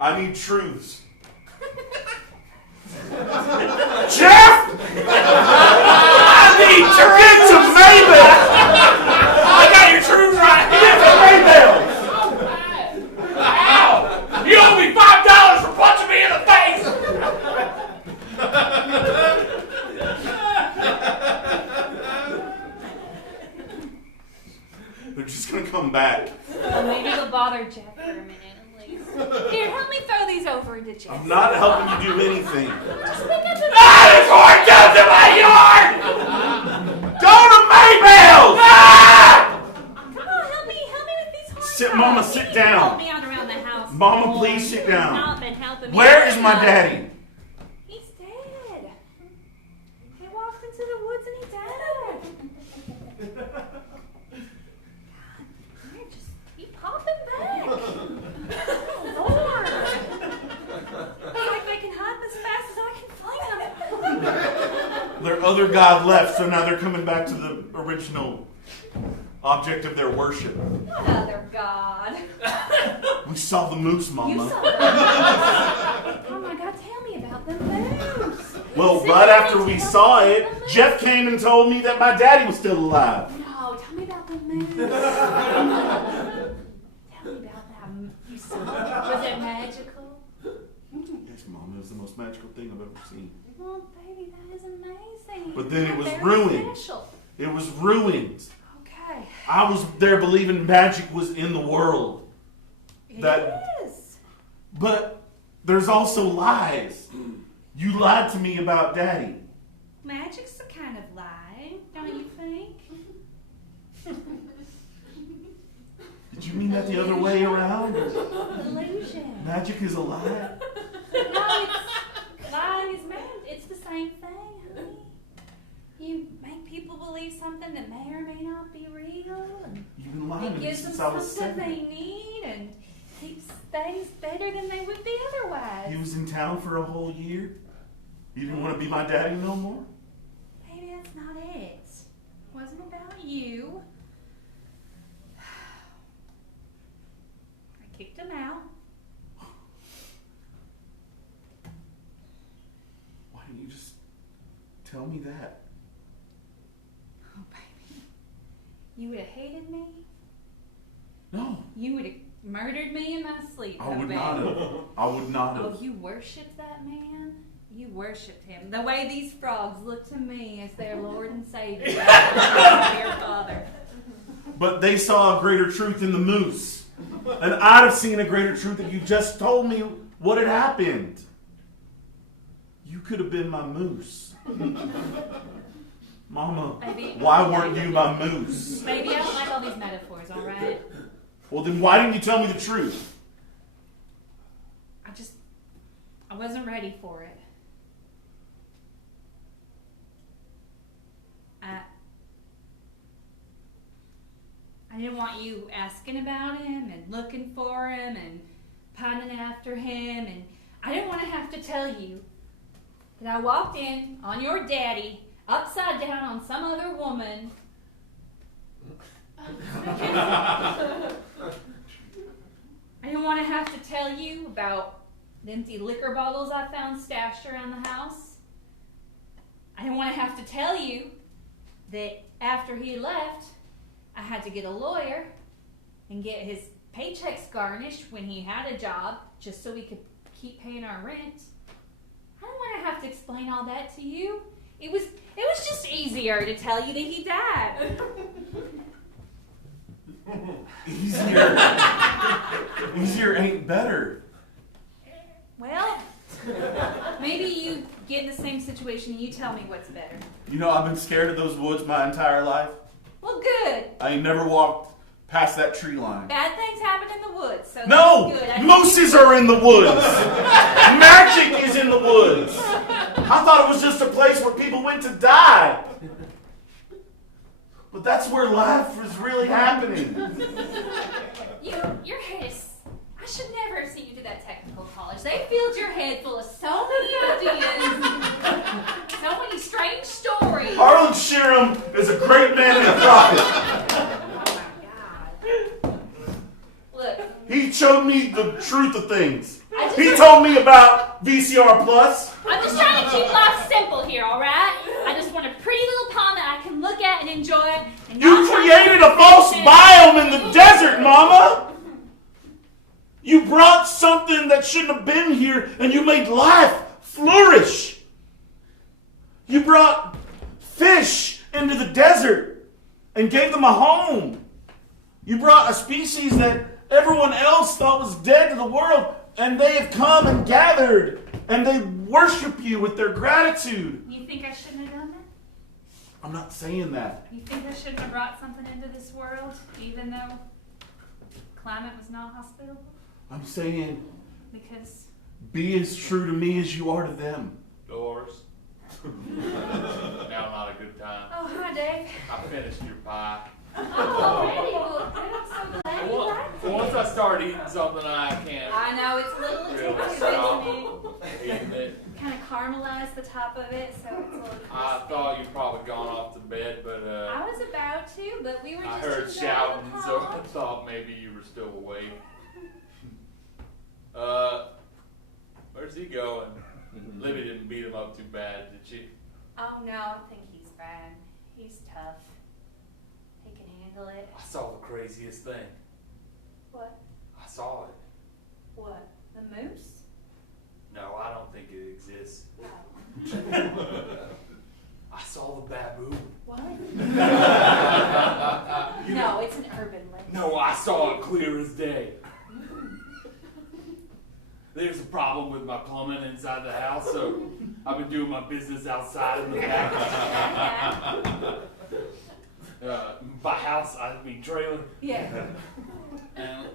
I need truths. Jeff! I need truths to Maybell! I got your truth right Get here. to Maybell! Ow! You owe me $5 for punching me in the face. They're just gonna come back. Well, maybe we'll bother Jeff for a minute at least. Here, help me throw these over to Jeff. I'm not helping you do anything. Just pick up the. There's more down to my yard. Go to Maybell's! Come on, help me with these horns. Sit, Mama, sit down. Help me out around the house. Mama, boy. please sit down. Stop and help him. Where is my daddy? He's dead. He walked into the woods and he died. God, you're just keep popping back. Oh, Lord. It's like they can hop as fast as I can fling them. Their other god left, so now they're coming back to the original object of their worship. What other god? We saw the moose, You Mama. saw that? Oh my god, tell me about the moose. Well, Sit right down after and we tell saw me it, about the moose. Jeff came and told me that my daddy was still alive. No, tell me about the moose. Tell me about that. You saw it. Was it magical? Yes, Mom, it was the most magical thing I've ever seen. Oh, baby, that is amazing. But then it was Very ruined. Special. It was ruined. Okay. I was there believing magic was in the world. It That- is. But there's also lies. You lied to me about Daddy. Magic's a kind of lie, don't you think? Did you mean that the other way around? Illusion. Magic is a lie? No, it's lying is magic. It's the same thing, honey. You make people believe something that may or may not be real, and You've been lying to it me gives them since I was something 7. they need, and keeps things better than they would be otherwise. He was in town for a whole year. You didn't want to be my daddy no more? Maybe that's not it. It wasn't about you. I kicked him out. Why didn't you just tell me that? Oh, baby. You would have hated me. No, You would have murdered me in my sleep. I oh, would baby. not have. I would not Oh, have. you worshipped that man? You worshipped him. The way these frogs look to me as their Lord and Savior. Dear Father. But they saw a greater truth in the moose. And I'd have seen a greater truth if you just told me what had happened. You could have been my moose. Mama, Baby, why weren't you my moose? Baby, I don't like all these metaphors, alright? Well, then why didn't you tell me the truth? I wasn't ready for it. I didn't want you asking about him and looking for him and pining after him, and I didn't want to have to tell you that I walked in on your daddy upside down on some other woman. I didn't want to have to tell you about the empty liquor bottles I found stashed around the house. I didn't want to have to tell you that after he left, I had to get a lawyer and get his paychecks garnished when he had a job just so we could keep paying our rent. I didn't want to have to explain all that to you. It was just easier to tell you that he died. Easier ain't better. Well, maybe you get in the same situation and you tell me what's better. You know, I've been scared of those woods my entire life. Well, good. I ain't never walked past that tree line. Bad things happen in the woods, so No! that's good. I Mooses are in the woods! Magic is in the woods! I thought it was just a place where people went to die. But that's where life is really happening. Your head is... I should never have seen you do that technical college. They filled your head full of so many ideas, so many strange stories. Harlan Sheeran is a great man and a prophet. Oh my God. Look, He showed me the truth of things. I just- He told me about VCR Plus. I'm just trying to keep life simple here, all right? I just want a pretty little pond that I can look at and enjoy. And You not try to created a false fix it. biome in the desert, Mama. You brought something that shouldn't have been here, and you made life flourish. You brought fish into the desert and gave them a home. You brought a species that everyone else thought was dead to the world, and they have come and gathered, and they worship you with their gratitude. You think I shouldn't have done that? I'm not saying that. You think I shouldn't have brought something into this world, even though climate was not hospitable? I'm saying Because be as true to me as you are to them. Doors. Now not a good time. oh, hi, Dave. I finished your pie. Oh, already? Well, good. I'm so glad you liked it. Once I start eating something, I can't I know it's a little really addictive, stop isn't it? eating it. Kind of caramelized the top of it, so it's a little crispy. I thought you'd probably gone off to bed, but I was about out too, but we were just I heard too proud shouting, to so call. I thought maybe you were still awake. Where's he going? Libby didn't beat him up too bad, did she? Oh no, I think he's bad. He's tough. He can handle it. I saw the craziest thing. What? I saw it. What? The moose? No, I don't think it exists. Oh. I saw the baboon. What? No, it's an urban legend. No, I saw it clear as day. There's a problem with my plumbing inside the house, so I've been doing my business outside in the back. By house, I mean trailer. Yeah. And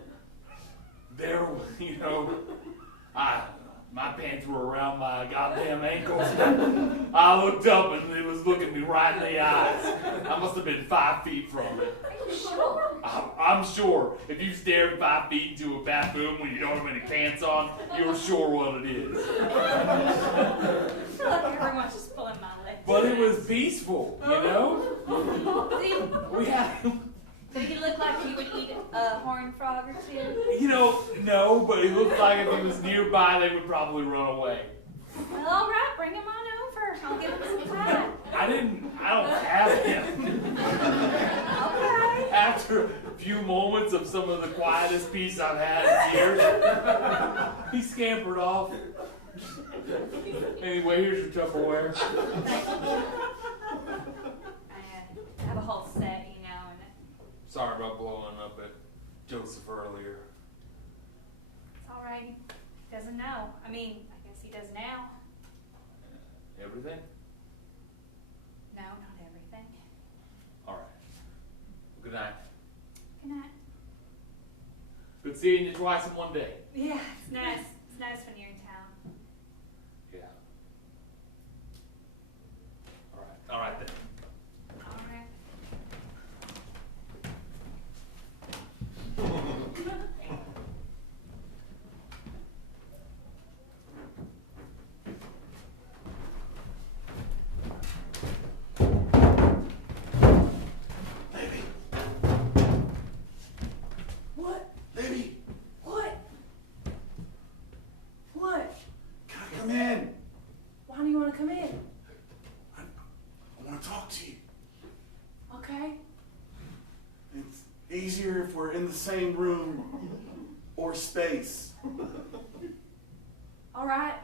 there, my pants were around my goddamn ankles. I looked up and it was looking me right in the eyes. I must have been 5 feet from it. Are you sure? I'm sure if you stare 5 feet into a baboon when you don't have any pants on, you're sure what it is. I feel like everyone's just pulling my leg. But it was peaceful, We had, So you look like you would eat a horned frog or two? no, but it looked like if he was nearby, they would probably run away. Well, all right, bring him on over. I'll give him some time. I don't have him. Okay. After a few moments of some of the quietest peace I've had in years, he scampered off. Anyway, here's your Tupperware. Thank you. I have a whole set, and Sorry about blowing up at Joseph earlier. it's all right. He doesn't know. I mean, I guess he does now. Everything? No, not everything. All right. Good night. Good night. Good seeing you twice in one day. Yeah, it's nice. It's nice when you're in town. Yeah. All right then. All right. What? Libby, What? What? can I come in? Why do you want to come in? I want to talk to you. Okay. It's easier if we're in the same room or space. All right.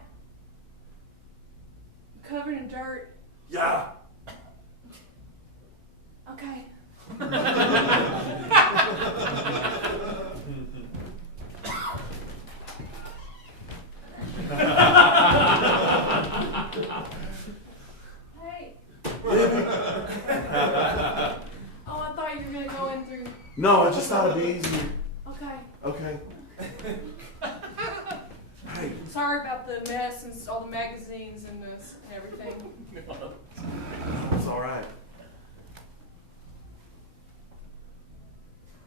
Covered in dirt. Yeah. Okay. Hey. Oh, I thought you were gonna go in through. No, I just thought it'd be easier. Okay. Okay. Hey, Sorry about the mess and all the magazines and this and everything. it's all right.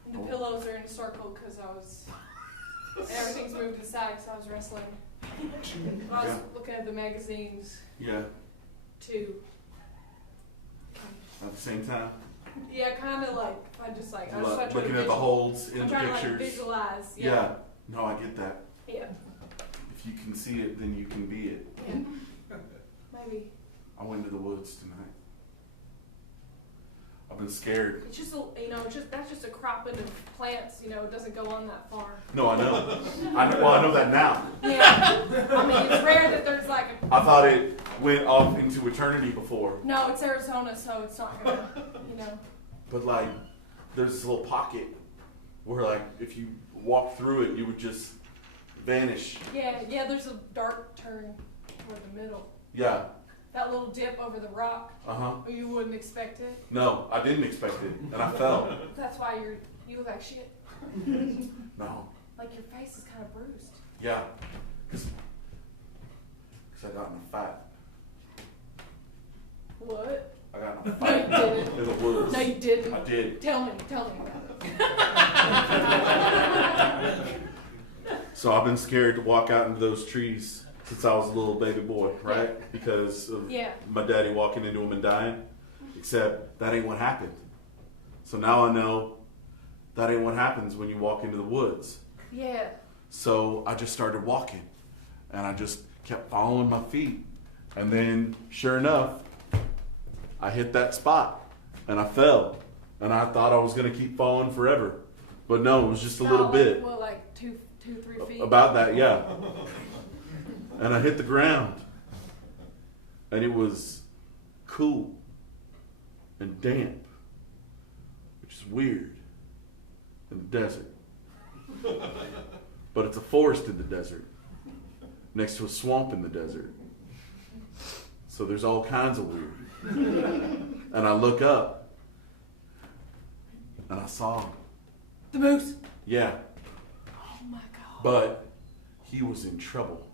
And the pillows are in a circle because everything's moved aside because I was wrestling. I was Yeah. looking at the magazines Yeah. too. At the same time, Yeah, kind of like I just like I was Look- trying looking to at the holds in I'm the trying to like pictures. visualize. Yeah. Yeah. No, I get that. Yeah. If you can see it, then you can be it. Yeah. Maybe. I went to the woods tonight. I've been scared. It's just that's just a cropping of plants. It doesn't go on that far. No, I know. Well, I know that now. Yeah. I mean, it's rare that there's like a. I thought it went off into eternity before. No, it's Arizona, so it's not gonna. But like, there's this little pocket where like, if you walk through it, you would just vanish. Yeah. There's a dark turn toward the middle. Yeah. That little dip over the rock. Uh-huh. You wouldn't expect it. No, I didn't expect it, and I fell. That's why you look like shit. No. Like your face is kind of bruised. Yeah. Because I got in a fight. What? I got in a No, fight you didn't. in the woods. No, you didn't. I did. Tell me about it. So I've been scared to walk out into those trees since I was a little baby boy, right? Because of Yeah. my daddy walking into them and dying. Except that ain't what happened. So now I know that ain't what happens when you walk into the woods. Yeah. So I just started walking, and I just kept following my feet. And then, sure enough, I hit that spot, and I fell. And I thought I was going to keep falling forever. But no, it was just a little bit. Well, like 2, 3 feet? About that, yeah. And I hit the ground. And it was cool and damp, which is weird in the desert. But it's a forest in the desert, next to a swamp in the desert. So there's all kinds of weird. And I look up, and I saw him. The moose. Yeah. Oh my God. But he was in trouble.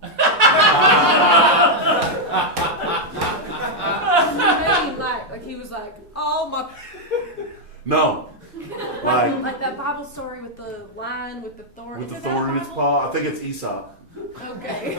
Like he was like, oh my. No. Like that Bible story with the lion with the thorn. With the Is it thorn in that its Bible? paw. I think it's Esau. Okay.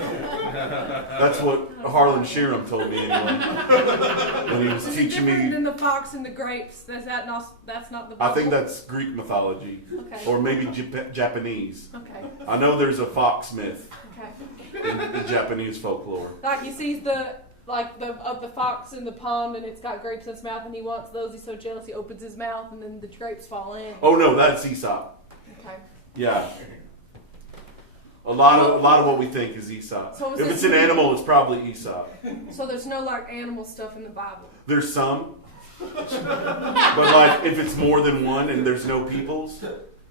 That's what Harlan Sheeran told me anyway. When he was Is it teaching different me. than the fox and the grapes? That's not the Bible? I think that's Greek mythology. Okay. Or maybe Japanese. Okay. I know there's a fox myth Okay. in the Japanese folklore. Like he sees the fox in the pond and it's got grapes in its mouth and he wants those. He's so jealous he opens his mouth and then the grapes fall in. Oh no, that's Aesop. Okay. Yeah. A lot of what we think is Aesop. So is If it- it's an animal, it's probably Aesop. So there's no like animal stuff in the Bible. There's some. But like if it's more than one and there's no peoples,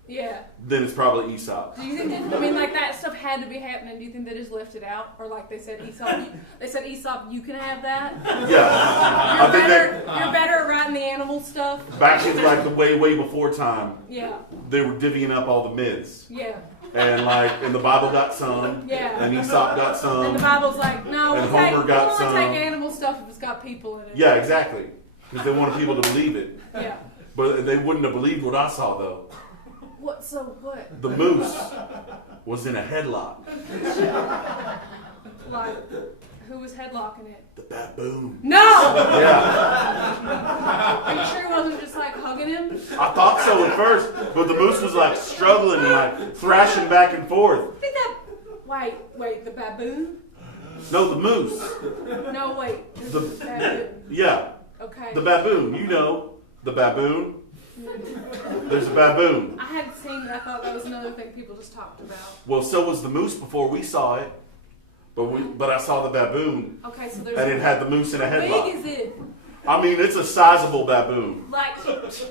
Yeah. then it's probably Aesop. Do you think that, I mean, like that stuff had to be happening? Do you think they just left it out, or like they said Aesop, you can have that? Yeah. I think that You're better at writing the animal stuff. back in like the way before time, Yeah. they were divvying up all the myths. Yeah. And the Bible got some. Yeah. And Aesop got And some. the Bible's like, no, And we'll Homer got only some. take animal stuff if it's got people in it. Yeah, exactly. Because they wanted people to believe it. Yeah. But they wouldn't have believed what I saw though. What? So what? The moose was in a headlock. Like, who was headlocking it? The baboon. No. Yeah. Are you sure it wasn't just like hugging him? I thought so at first, but the moose was like struggling and like thrashing back and forth. I think that. Wait, the baboon? No, the moose. No, wait. This The- is baboon. Yeah, Okay. the baboon. You know, the baboon. There's a baboon. I hadn't seen that. I thought that was another thing people just talked about. Well, so was the moose before we saw it. But I saw the baboon, Okay, so there's. and it had the moose in a How big headlock. is it? I mean, it's a sizable baboon. Like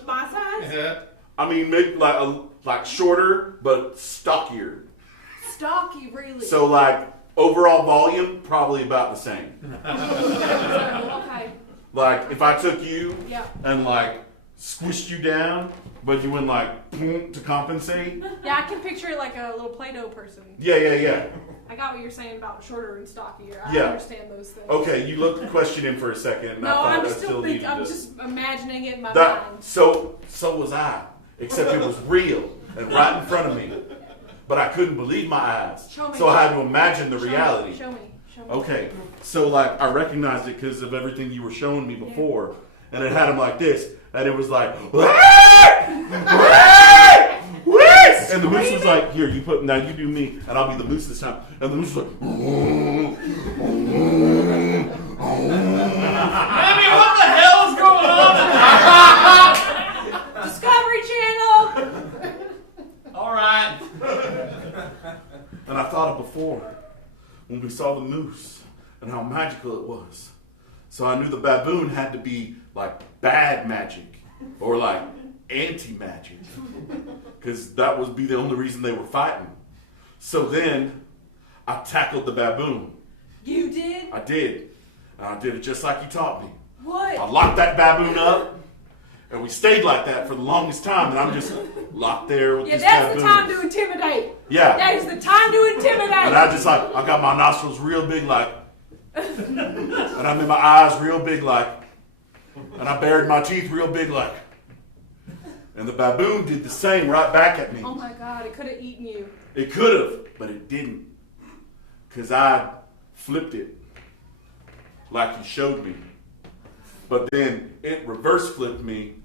my size? I mean, maybe like shorter, but stockier. Stocky, really. So like overall volume, probably about the same. Okay. Like if I took you Yeah. and like squished you down, but you went like to compensate. Yeah, I can picture it like a little Play-Doh person. Yeah. I got what you're saying about shorter and stockier. I Yeah. understand those things. Okay, you looked questioning for a second, and I No, thought I'm I still still thinking. needed I'm to. just imagining it in my That mind. so was I, except it was real and right in front of me, but I couldn't believe my eyes. Show me. So I had to imagine the Show me, reality. Show me. Okay, so like I recognized it because of everything you were showing me before, and it had him like this, and it was like, and the moose was like, here, now you do me, and I'll be the moose this time, and the moose was like, Andy, what the hell is going on? Discovery Channel. All right. and I thought of before when we saw the moose and how magical it was. So I knew the baboon had to be like bad magic or like anti-magic, because that would be the only reason they were fighting. So then I tackled the baboon. You did? I did. And I did it just like you taught me. What? I locked that baboon up, and we stayed like that for the longest time, and I'm just locked there with Yeah, this that's the baboon. time to intimidate. Yeah. That is the time to intimidate. And I got my nostrils real big like, and I made my eyes real big like, and I bared my teeth real big like. And the baboon did the same right back at me. Oh my God, it could have eaten you. It could have, but it didn't. Because I flipped it like you showed me. But then it reverse flipped me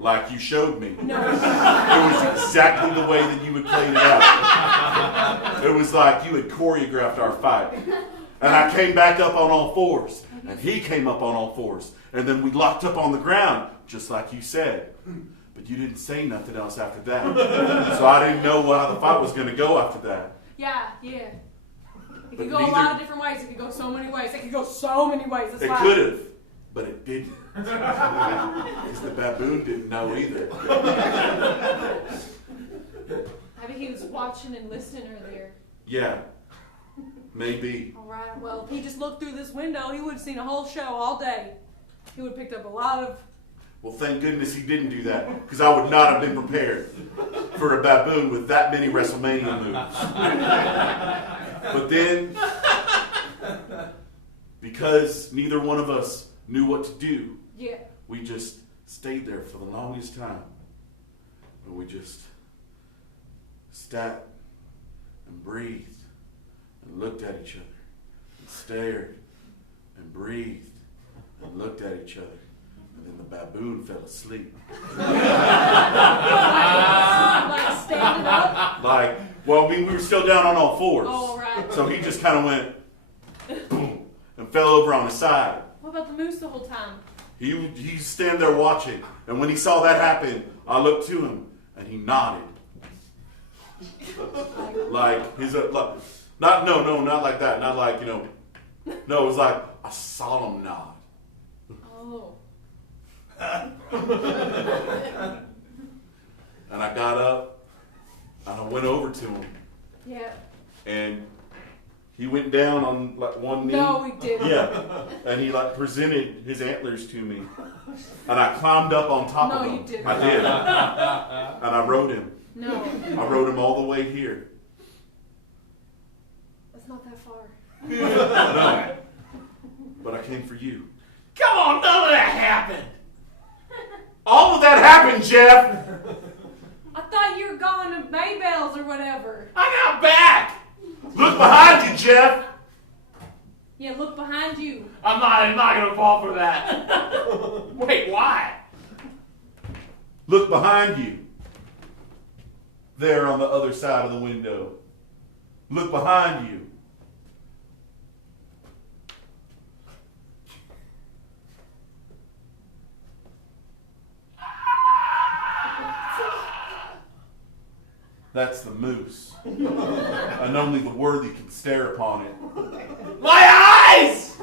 like you showed me. No. It was exactly the way that you had played it out. It was like you had choreographed our fight. And I came back up on all fours, and he came up on all fours. And then we locked up on the ground, just like you said. But you didn't say nothing else after that. So I didn't know how the fight was going to go after that. Yeah. It But could go a lot of different ways. It could go so many ways. It could go so many ways. That's It why. could have, but it didn't. Because the baboon didn't know either. Maybe he was watching and listening earlier. Yeah, maybe. All right. Well, if he just looked through this window, he would have seen a whole show all day. He would have picked up a lot of. Well, thank goodness he didn't do that, because I would not have been prepared for a baboon with that many WrestleMania moves. But then, because neither one of us knew what to do, Yeah. we just stayed there for the longest time. And we just sat and breathed and looked at each other and stared and breathed and looked at each other. And then the baboon fell asleep. Like standing up. Like, well, I mean, we were still down on all fours. Oh, right. So he just kind of went boom and fell over on his side. What about the moose the whole time? He's standing there watching, and when he saw that happen, I looked to him, and he nodded. Like his not like that, not like no, it was like a solemn nod. Oh. And I got up, and I went over to him, Yeah. and he went down on like one knee. No, we didn't. Yeah, and he like presented his antlers to me, and I climbed up on top of him. No, you didn't. I did, and I rode him. No. I rode him all the way here. That's not that far. No, but I came for you. Come on, none of that happened. All of that happened, Jeff. I thought you were going to Maybell's or whatever. I got back. Look behind you, Jeff. Yeah, look behind you. I'm not gonna fall for that. Wait, why? Look behind you. There on the other side of the window. Look behind you. That's the moose. And only the worthy can stare upon it. My eyes!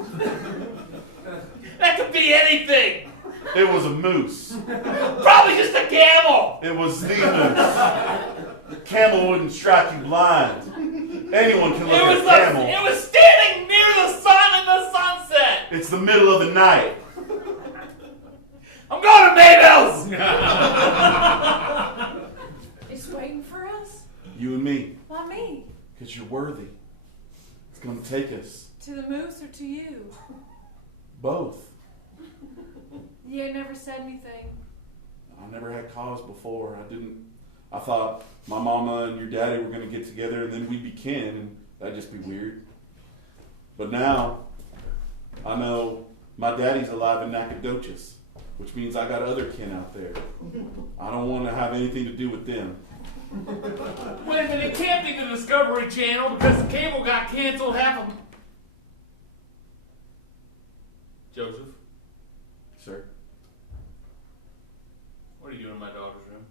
That could be anything. It was a moose. Probably just a camel. It was the moose. The camel wouldn't strike you blind. Anyone can look at a camel. It was standing near the sun in the sunset. It's the middle of the night. I'm going to Maybell's. It's waiting for us? You and me. Why me? Because you're worthy. It's going to take us. To the moose or to you? Both. You never said anything. I never had cause before. I thought my mama and your daddy were going to get together and then we'd be kin, and that'd just be weird. But now, I know my daddy's alive in Nacogdoches, which means I got other kin out there. I don't want to have anything to do with them. Wait a minute, it can't be the Discovery Channel because the cable got canceled half of them. Joseph, Sir? what are you doing in my daughter's room?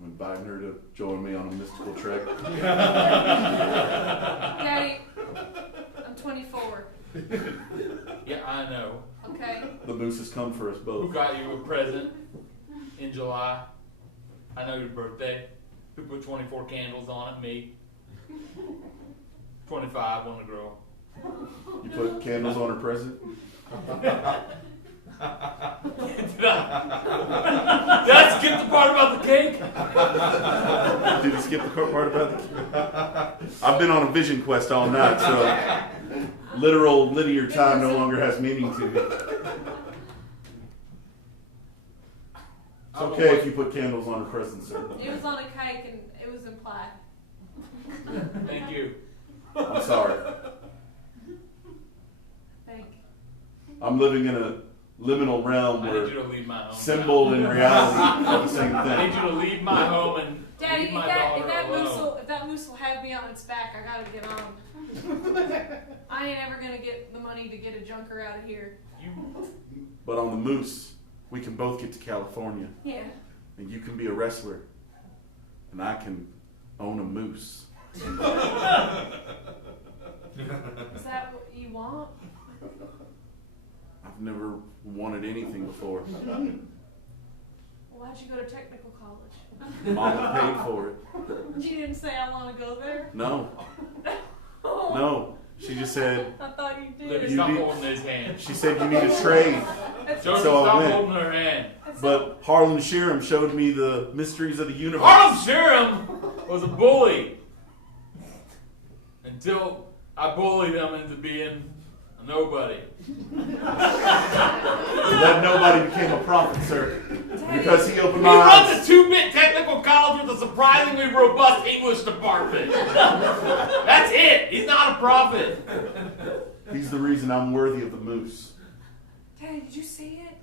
I'm inviting her to join me on a mystical trek. Daddy, I'm 24. Yeah, I know. Okay? The moose has come for us Who both. got you a present in July? I know your birthday. Who put 24 candles on it? Me. 25, one a girl. You put candles on her present? Did I skip the part about the cake? Did you skip the part about the... I've been on a vision quest all night, so literal linear time no longer has meaning to me. It's okay if you put candles on her present, sir. It was on a cake and it was implied. Thank you. I'm sorry. Thank. I'm living in a liminal realm I where need you to leave my home. symbol and reality are the same I need thing. you to leave my home and Daddy, leave if my that daughter moose alone. will have me on its back, I gotta get on. I ain't ever gonna get the money to get a junker out of here. But on the moose, we can both get to California. Yeah. And you can be a wrestler. And I can own a moose. Is that what you want? I've never wanted anything before. Why'd you go to technical college? Mama paid for it. You didn't say I want to go there. No. Oh, No. She just said, I thought you did. Libby, You stop need- holding his hand. she said you need a trade. Joseph, So I stop went. holding her hand. But Harlan Sheeran showed me the mysteries of the universe. Harlem Sheeran was a bully until I bullied him into being a nobody. That nobody became a prophet, sir. Because he opened He my runs a eyes. 2-bit technical college with a surprisingly robust English department. That's it. He's not a prophet. He's the reason I'm worthy of the moose. Daddy, did you see it?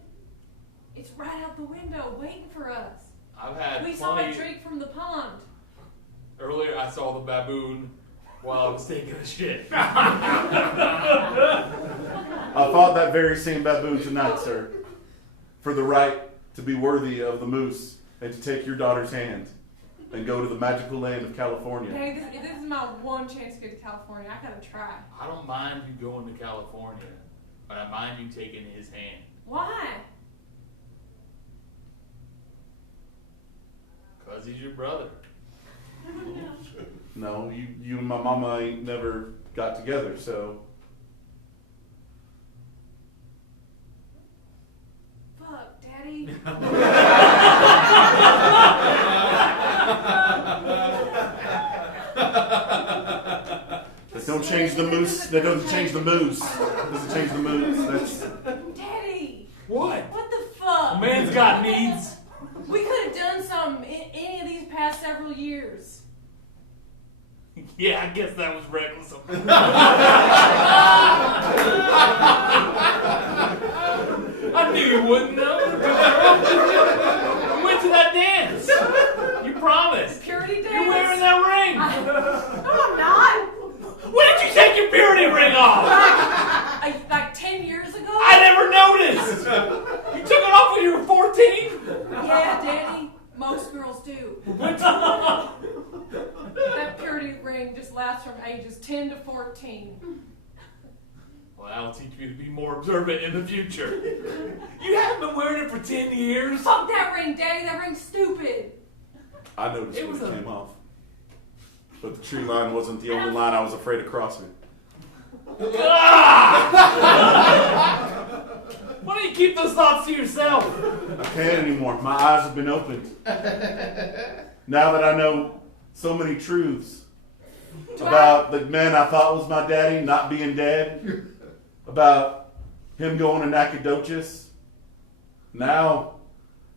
It's right out the window, waiting for us. I've had We saw plenty. it drink from the pond. Earlier, I saw the baboon while I was taking a shit. I fought that very same baboon tonight, sir. For the right to be worthy of the moose and to take your daughter's hand and go to the magical land of California. Daddy, this is my one chance to get to California. I gotta try. I don't mind you going to California, but I mind you taking his hand. Why? Because he's your brother. No, you and my mama ain't never got together, so Fuck, Daddy. that don't change the moose. That doesn't change the moose. Doesn't change the moose. That's Daddy, What? what the A fuck? man's got needs. We could have done something in any of these past several years. Yeah, I guess that was reckless. I knew you wouldn't know. We went to that dance. You promised. Purity dance? You're wearing that ring. No, I'm not. When did you take your purity ring off? Like 10 years ago? I never noticed. You took it off when you were 14? Yeah, Daddy. Most girls do. That purity ring just lasts from ages 10 to 14. Well, that'll teach me to be more observant in the future. You haven't been wearing it for 10 years? Fuck that ring, Daddy. That ring's stupid. I noticed It when was it a- came off. But the tree line wasn't the only line I was afraid of crossing. Why don't you keep those thoughts to yourself? I can't anymore. My eyes have been opened. Now that I know so many truths about the man I thought was my daddy not being dead, about him going to Nacogdoches. Now,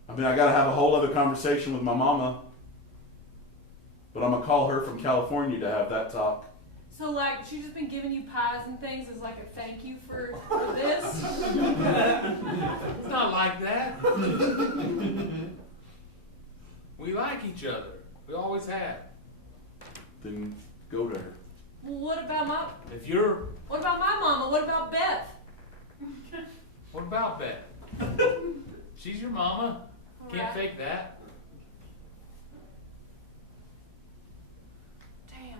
I gotta have a whole other conversation with my mama. But I'm gonna call her from California to have that talk. So, like, she's just been giving you pies and things as, like, a thank you for this? It's not like that. We like each other. We always have. Then go to her. Well, what about my mama? What about Beth? What about Beth? She's your mama. Can't Alright. fake that. Damn.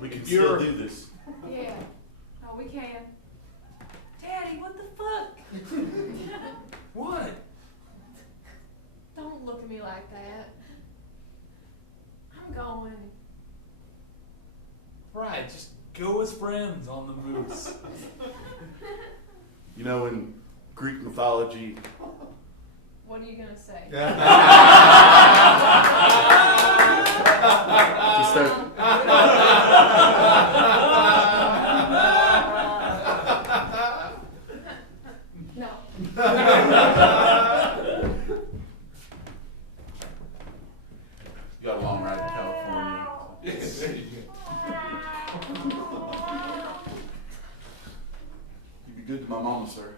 We can You're- still do this. Yeah. Oh, we can. Daddy, what the fuck? What? Don't look at me like that. I'm going. Right, just go as friends on the moose. You know, in Greek mythology, What are you gonna say? just that. No. You got a long ride to California. You'd be good to my mama, sir.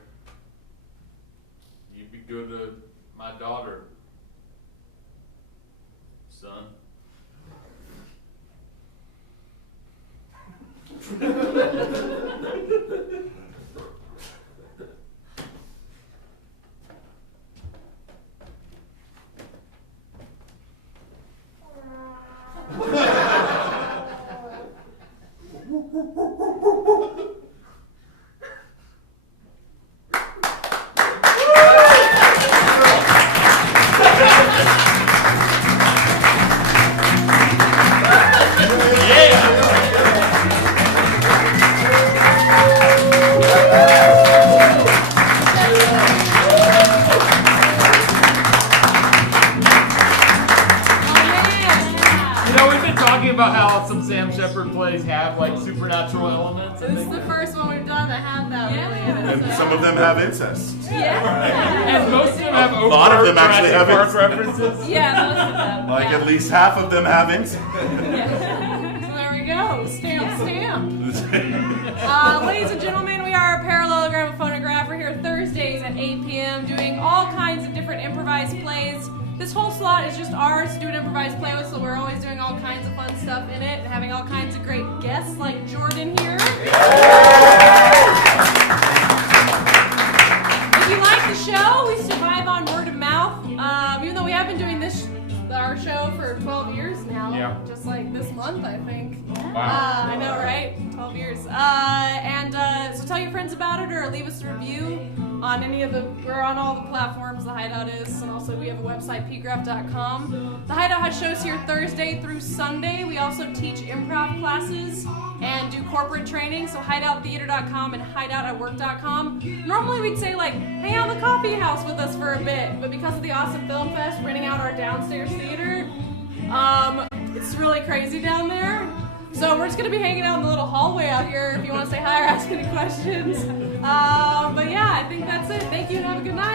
about how some Sam Shepard plays have like supernatural elements. This is the first one we've done that had that really in it. And some of them have incest. And most of them have A lot of them actually have Park incest. references. Yeah, most of them. Like yeah. at least half of them have incest. So there we go. Stamp. Ladies and gentlemen, we are Paralellogramophonograph. We're here Thursdays at 8 p.m. doing all kinds of different improvised plays. This whole slot is just ours to do an improvised play with, so we're always doing all kinds of fun stuff in it and having all kinds of great guests like Jordan here. If you like the show, we survive on word of mouth. Even though we have been doing our show for 12 years now. Yeah. Just like this month, I think. Wow. I know, right? 12 years. So tell your friends about it or leave us a review on we're on all the platforms the Hideout is, and also we have a website, pgraph.com. The Hideout has shows here Thursday through Sunday. We also teach improv classes and do corporate training, so hideouttheater.com and hideoutatwork.com. Normally we'd say like, hang out in the coffee house with us for a bit, but because of the Awesome Film Fest renting out our downstairs theater, it's really crazy down there. So we're just going to be hanging out in the little hallway out here if you want to say hi or ask any questions. But yeah, I think that's it. Thank you and have a good night.